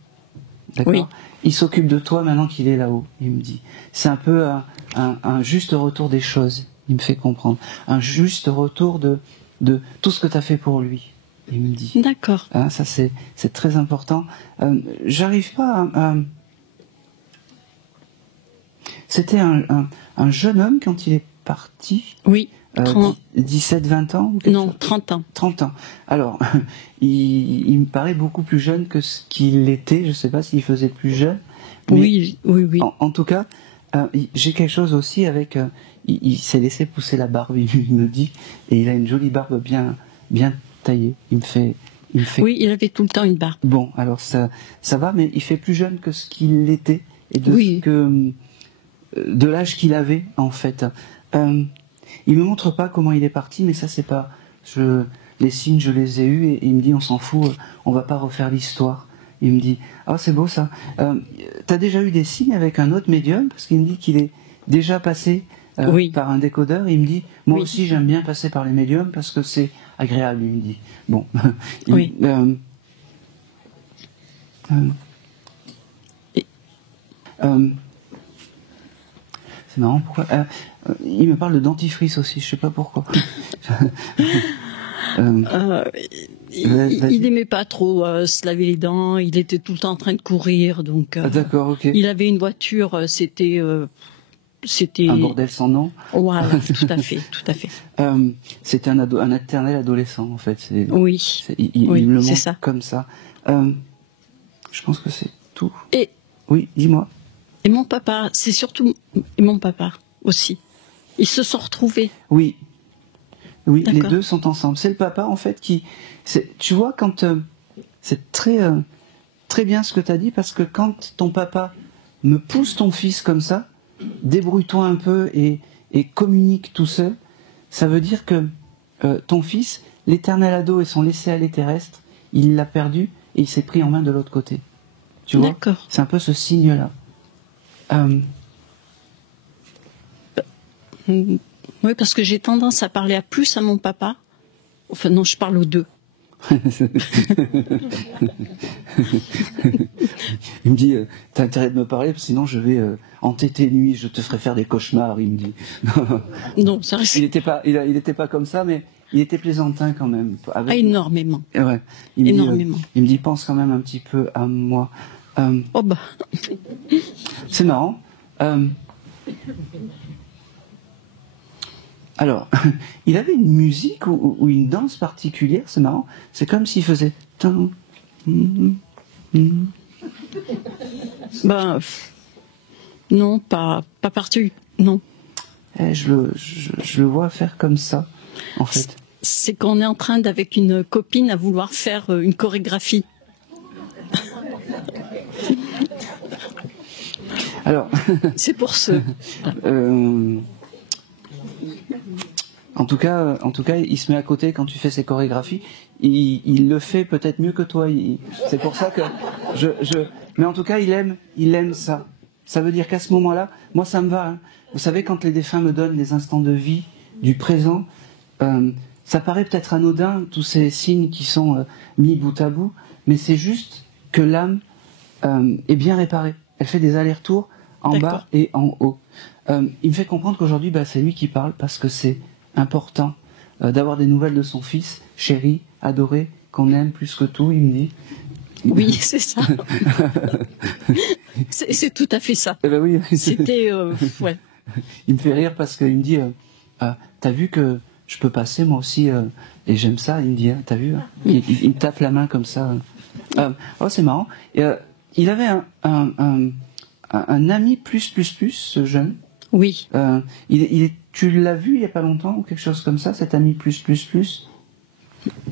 d'accord, oui. Il s'occupe de toi maintenant qu'il est là-haut, il me dit. C'est un peu un juste retour des choses, il me fait comprendre. Un juste retour de tout ce que tu as fait pour lui, il me dit. D'accord. Hein, ça, c'est très important. J'arrive pas à... C'était un jeune homme quand il est parti. Oui. 17-20 ans? Non, 30 ans. 30 ans. Alors, il me paraît beaucoup plus jeune que ce qu'il était. Je ne sais pas s'il faisait plus jeune. Oui. En tout cas, j'ai quelque chose aussi avec... il s'est laissé pousser la barbe, il me dit. Et il a une jolie barbe bien taillée. Il me fait... Oui, il avait tout le temps une barbe. Bon, alors ça va, mais il fait plus jeune que ce qu'il était. Et de l'âge qu'il avait, en fait. Il me montre pas comment il est parti, mais ça c'est pas... les signes, je les ai eus, et il me dit, on s'en fout, on va pas refaire l'histoire. Il me dit, ah c'est beau ça. T'as déjà eu des signes avec un autre médium? Parce qu'il me dit qu'il est déjà passé par un décodeur. Il me dit, moi aussi j'aime bien passer par les médiums parce que c'est agréable, il me dit. Bon. C'est marrant, pourquoi il me parle de dentifrice aussi, je sais pas pourquoi. Il n'aimait pas trop se laver les dents, il était tout le temps en train de courir, donc... d'accord, ok. Il avait une voiture, c'était... un bordel sans nom. Voilà, tout à fait. C'était un éternel adolescent, en fait. Oui, il me le montre ça. Comme ça. Je pense que c'est tout. Et... Oui, dis-moi. Et mon papa, c'est surtout... Et mon papa aussi. Ils se sont retrouvés. Oui, les deux sont ensemble. C'est le papa, en fait, qui... Tu vois, quand... c'est très bien ce que tu as dit, parce que quand ton papa me pousse ton fils comme ça, débrouille-toi un peu et communique tout seul, ça veut dire que ton fils, l'éternel ado et son laisser-aller terrestre, il l'a perdu et il s'est pris en main de l'autre côté. Tu vois ? C'est un peu ce signe-là. Oui, parce que j'ai tendance à parler plus à mon papa. Enfin non, je parle aux deux. Il me dit, t'as intérêt de me parler, parce que sinon je vais hanter tes nuits, je te ferai faire des cauchemars, il me dit. Non, ça reste... Il était pas comme ça, mais il était plaisantin quand même. Énormément. Ouais. Énormément. Il me dit, pense quand même un petit peu à moi. Oh bah. C'est marrant. Alors, il avait une musique ou une danse particulière, c'est marrant. C'est comme s'il faisait... Ben, non, pas partout, non. Je le vois faire comme ça, en fait. C'est qu'on est en train, avec une copine, à vouloir faire une chorégraphie. Alors... C'est pour ce... En tout cas, il se met à côté quand tu fais ses chorégraphies. Il le fait peut-être mieux que toi. C'est pour ça que mais en tout cas, il aime ça. Ça veut dire qu'à ce moment-là, moi, ça me va. Hein. Vous savez, quand les défunts me donnent des instants de vie du présent, ça paraît peut-être anodin, tous ces signes qui sont mis bout à bout, mais c'est juste que l'âme est bien réparée. Elle fait des allers-retours en bas et en haut. Il me fait comprendre qu'aujourd'hui, c'est lui qui parle parce que c'est important d'avoir des nouvelles de son fils, chéri, adoré, qu'on aime plus que tout, il me dit. Oui, c'est ça. c'est tout à fait ça. Eh ben oui. C'était... ouais. il me fait rire parce qu'il me dit, t'as vu que je peux passer moi aussi, et j'aime ça. Il me dit, t'as vu, il me tape la main comme ça. Oh, c'est marrant. Il avait un ami plus, ce jeune. Oui. Tu l'as vu il y a pas longtemps ou quelque chose comme ça, cet ami plus.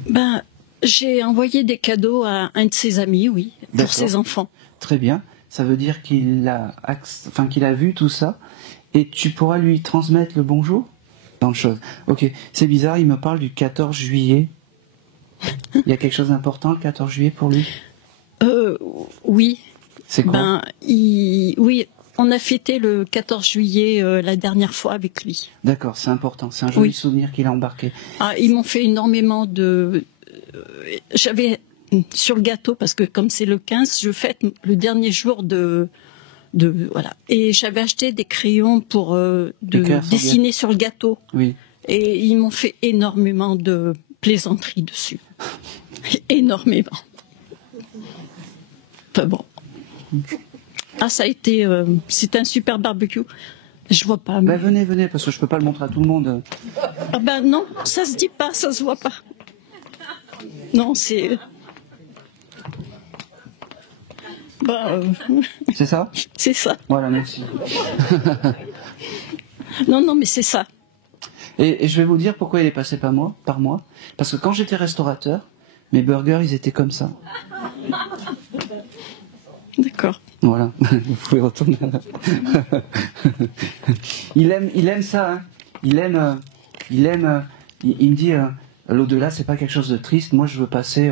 Ben, j'ai envoyé des cadeaux à un de ses amis, oui, pour ses enfants. Très bien. Ça veut dire qu'il a vu tout ça, et tu pourras lui transmettre le bonjour dans le chose. Ok, c'est bizarre, il me parle du 14 juillet. Il y a quelque chose d'important le 14 juillet pour lui? Oui. C'est quoi? Oui, on a fêté le 14 juillet la dernière fois avec lui. D'accord, c'est important, c'est un joli souvenir qu'il a embarqué. Ils m'ont fait énormément de... J'avais sur le gâteau, parce que comme c'est le 15, je fête le dernier jour de voilà. Et j'avais acheté des crayons pour dessiner sur le gâteau. Oui. Et ils m'ont fait énormément de plaisanteries dessus. Énormément. Enfin bon. Ça a été... c'était un super barbecue. Je vois pas. Mais... venez, parce que je peux pas le montrer à tout le monde. Non, ça se dit pas, ça se voit pas. Non, c'est... C'est ça? C'est ça. Voilà, merci. Non, mais c'est ça. Et je vais vous dire pourquoi il est passé par moi. Parce que quand j'étais restaurateur, mes burgers, ils étaient comme ça. D'accord. Voilà, vous pouvez retourner. Il aime ça, hein. Il me dit, l'au-delà, c'est pas quelque chose de triste. Moi, je veux passer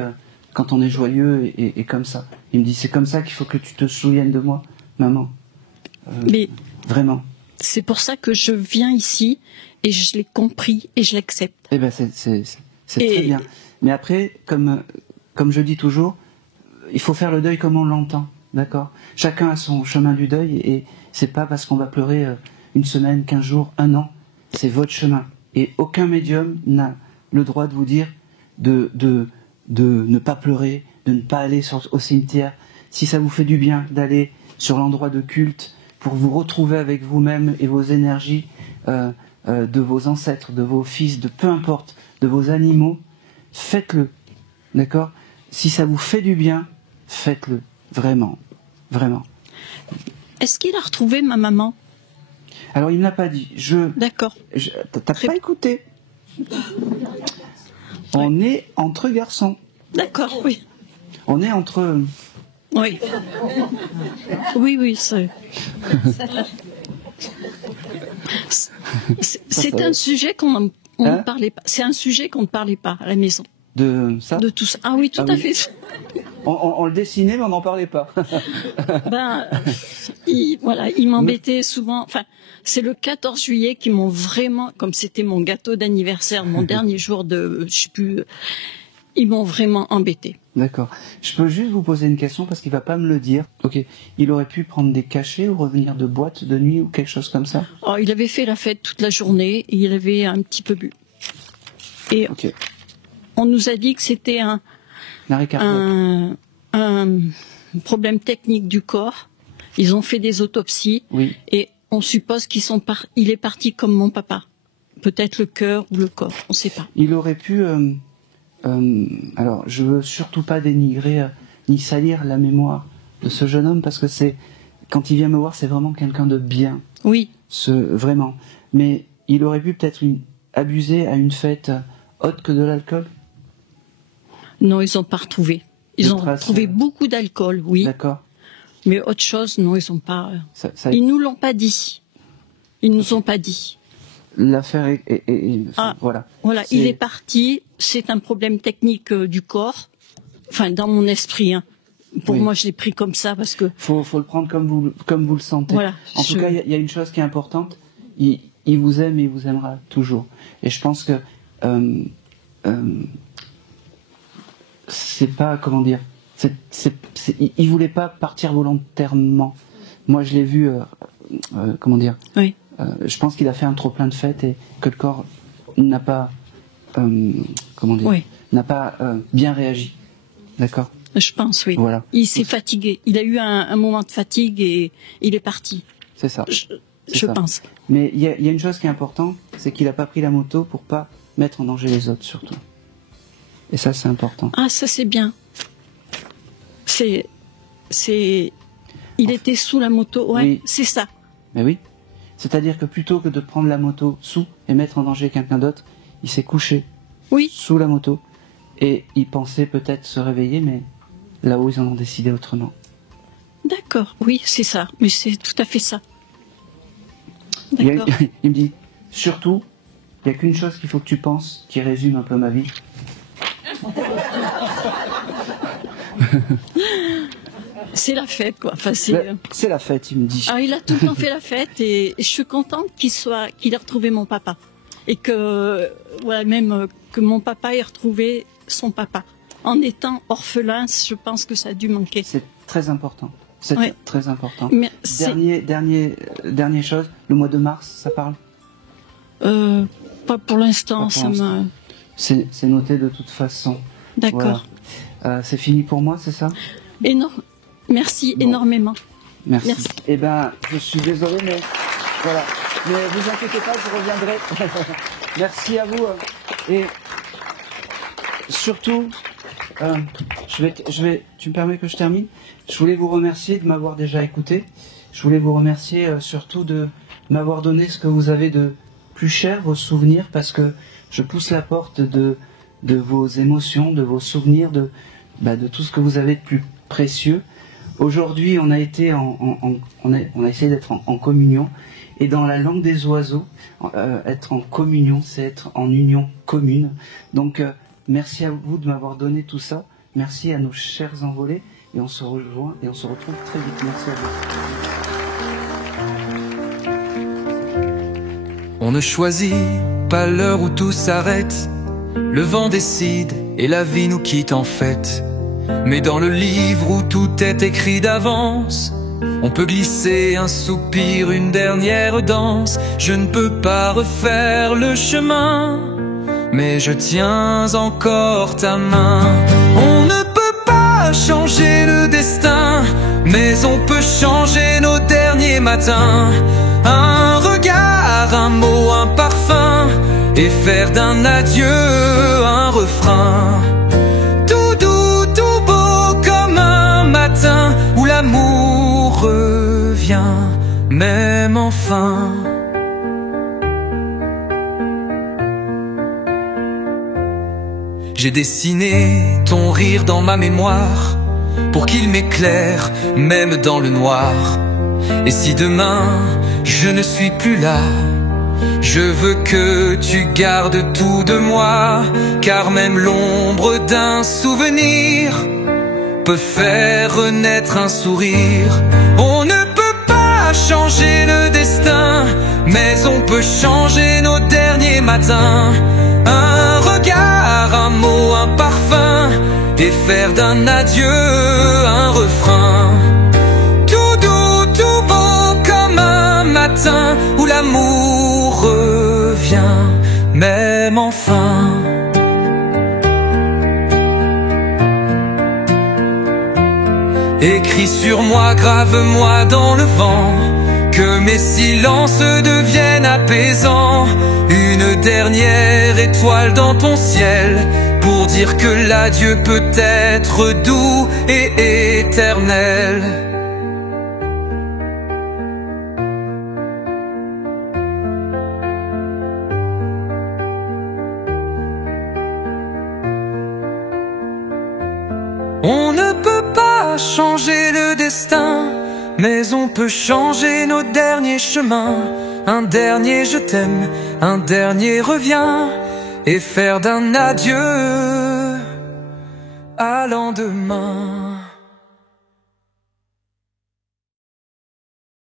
quand on est joyeux et comme ça. Il me dit, c'est comme ça qu'il faut que tu te souviennes de moi, maman. Mais vraiment. C'est pour ça que je viens ici et je l'ai compris et je l'accepte. Eh ben, c'est très bien. Mais après, comme je dis toujours, il faut faire le deuil comme on l'entend. D'accord? Chacun a son chemin du deuil, et c'est pas parce qu'on va pleurer une semaine, 15 jours, 1 an. C'est votre chemin. Et aucun médium n'a le droit de vous dire de ne pas pleurer, de ne pas aller au cimetière. Si ça vous fait du bien d'aller sur l'endroit de culte pour vous retrouver avec vous-même et vos énergies de vos ancêtres, de vos fils, de peu importe, de vos animaux, faites-le. D'accord? Si ça vous fait du bien, faites-le. Vraiment. Vraiment. Est-ce qu'il a retrouvé ma maman? Alors, il ne l'a pas dit. D'accord. T'as pas écouté. On est entre garçons. D'accord, oui. On est entre... Oui. Oui, c'est... C'est un sujet qu'on ne parlait pas. C'est un sujet qu'on ne parlait pas à la maison. De ça? De tout ça. Ah oui, tout à fait. On le dessinait, mais on n'en parlait pas. Il m'embêtait souvent. Enfin, c'est le 14 juillet qui m'ont vraiment, comme c'était mon gâteau d'anniversaire, mon dernier jour de, je sais plus, ils m'ont vraiment embêté. D'accord. Je peux juste vous poser une question parce qu'il va pas me le dire. Ok. Il aurait pu prendre des cachets ou revenir de boîte de nuit ou quelque chose comme ça? Il avait fait la fête toute la journée et il avait un petit peu bu. Et on nous a dit que c'était un problème technique du corps. Ils ont fait des autopsies et on suppose il est parti comme mon papa. Peut-être le cœur ou le corps, on ne sait pas. Il aurait pu... alors, je veux surtout pas dénigrer ni salir la mémoire de ce jeune homme parce que quand il vient me voir, c'est vraiment quelqu'un de bien. Oui. Vraiment. Mais il aurait pu peut-être abuser à une fête autre que de l'alcool? Non, ils n'ont pas retrouvé. Ils ont retrouvé beaucoup d'alcool, oui. D'accord. Mais autre chose, non, ils n'ont pas... Ils nous l'ont pas dit. Ils nous ont pas dit. L'affaire est voilà. Voilà, il est parti. C'est un problème technique du corps. Enfin, dans mon esprit. Hein. Pour moi, je l'ai pris comme ça parce que... Faut le prendre comme vous le sentez. Voilà. En tout cas, il y a une chose qui est importante. Il vous aime et il vous aimera toujours. Et je pense que c'est pas, comment dire, il voulait pas partir volontairement. Moi, je l'ai vu, comment dire. Oui. Je pense qu'il a fait un trop plein de fêtes et que le corps n'a pas, comment dire, n'a pas bien réagi. D'accord. Je pense, oui. Voilà. Il s'est fatigué. Il a eu un moment de fatigue et il est parti. C'est ça. je pense. Mais il y a une chose qui est importante, c'est qu'il n'a pas pris la moto pour pas mettre en danger les autres, surtout. Et ça, c'est important. Ah, ça c'est bien. Il était sous la moto, ouais, oui. C'est ça. Mais oui. C'est-à-dire que plutôt que de prendre la moto sous et mettre en danger quelqu'un d'autre, il s'est couché sous la moto. Et il pensait peut-être se réveiller, mais là-haut, ils en ont décidé autrement. D'accord, oui, c'est ça. Mais c'est tout à fait ça. Il me dit, surtout, il n'y a qu'une chose qu'il faut que tu penses, qui résume un peu ma vie. C'est la fête, quoi. Enfin, c'est la fête, il me dit. Ah, il a tout le temps fait la fête et je suis contente qu'il ait retrouvé mon papa. Et que, voilà, même que mon papa ait retrouvé son papa. En étant orphelin, je pense que ça a dû manquer. C'est très important. C'est très important. Dernière chose, le mois de mars, ça parle Pas pour l'instant, ça m'a... C'est noté de toute façon. D'accord. Voilà. C'est fini pour moi, c'est ça? Merci énormément. Merci. Eh ben, je suis désolé, mais voilà. Mais vous inquiétez pas, je reviendrai. Merci à vous. Et surtout, tu me permets que je termine? Je voulais vous remercier de m'avoir déjà écouté. Je voulais vous remercier surtout de m'avoir donné ce que vous avez de plus cher, vos souvenirs, parce que je pousse la porte de vos émotions, de vos souvenirs, de tout ce que vous avez de plus précieux. Aujourd'hui, on a été on a essayé d'être en communion, et dans la langue des oiseaux, être en communion, c'est être en union commune. Donc, merci à vous de m'avoir donné tout ça. Merci à nos chers envolés, et on se rejoint et on se retrouve très vite. Merci à vous. On ne choisit pas l'heure où tout s'arrête. Le vent décide et la vie nous quitte en fait. Mais dans le livre où tout est écrit d'avance, on peut glisser un soupir, une dernière danse. Je ne peux pas refaire le chemin, mais je tiens encore ta main. On ne peut pas changer le destin, mais on peut changer nos derniers matins. Un regard, un mot, un parfum, et faire d'un adieu un refrain. Tout doux, tout beau comme un matin où l'amour revient, même enfin. J'ai dessiné ton rire dans ma mémoire pour qu'il m'éclaire même dans le noir. Et si demain je ne suis plus là, je veux que tu gardes tout de moi, car même l'ombre d'un souvenir peut faire renaître un sourire. On ne peut pas changer le destin, mais on peut changer nos derniers matins. Un regard, un mot, un parfum, et faire d'un adieu un refrain. Tout doux, tout beau comme un matin où l'amour revient, même enfin. Écris sur moi, grave-moi dans le vent, que mes silences deviennent apaisants. Une dernière étoile dans ton ciel, pour dire que l'adieu peut être doux et éternel. On ne peut pas changer le destin, mais on peut changer nos derniers chemins. Un dernier je t'aime, un dernier reviens, et faire d'un adieu à lendemain.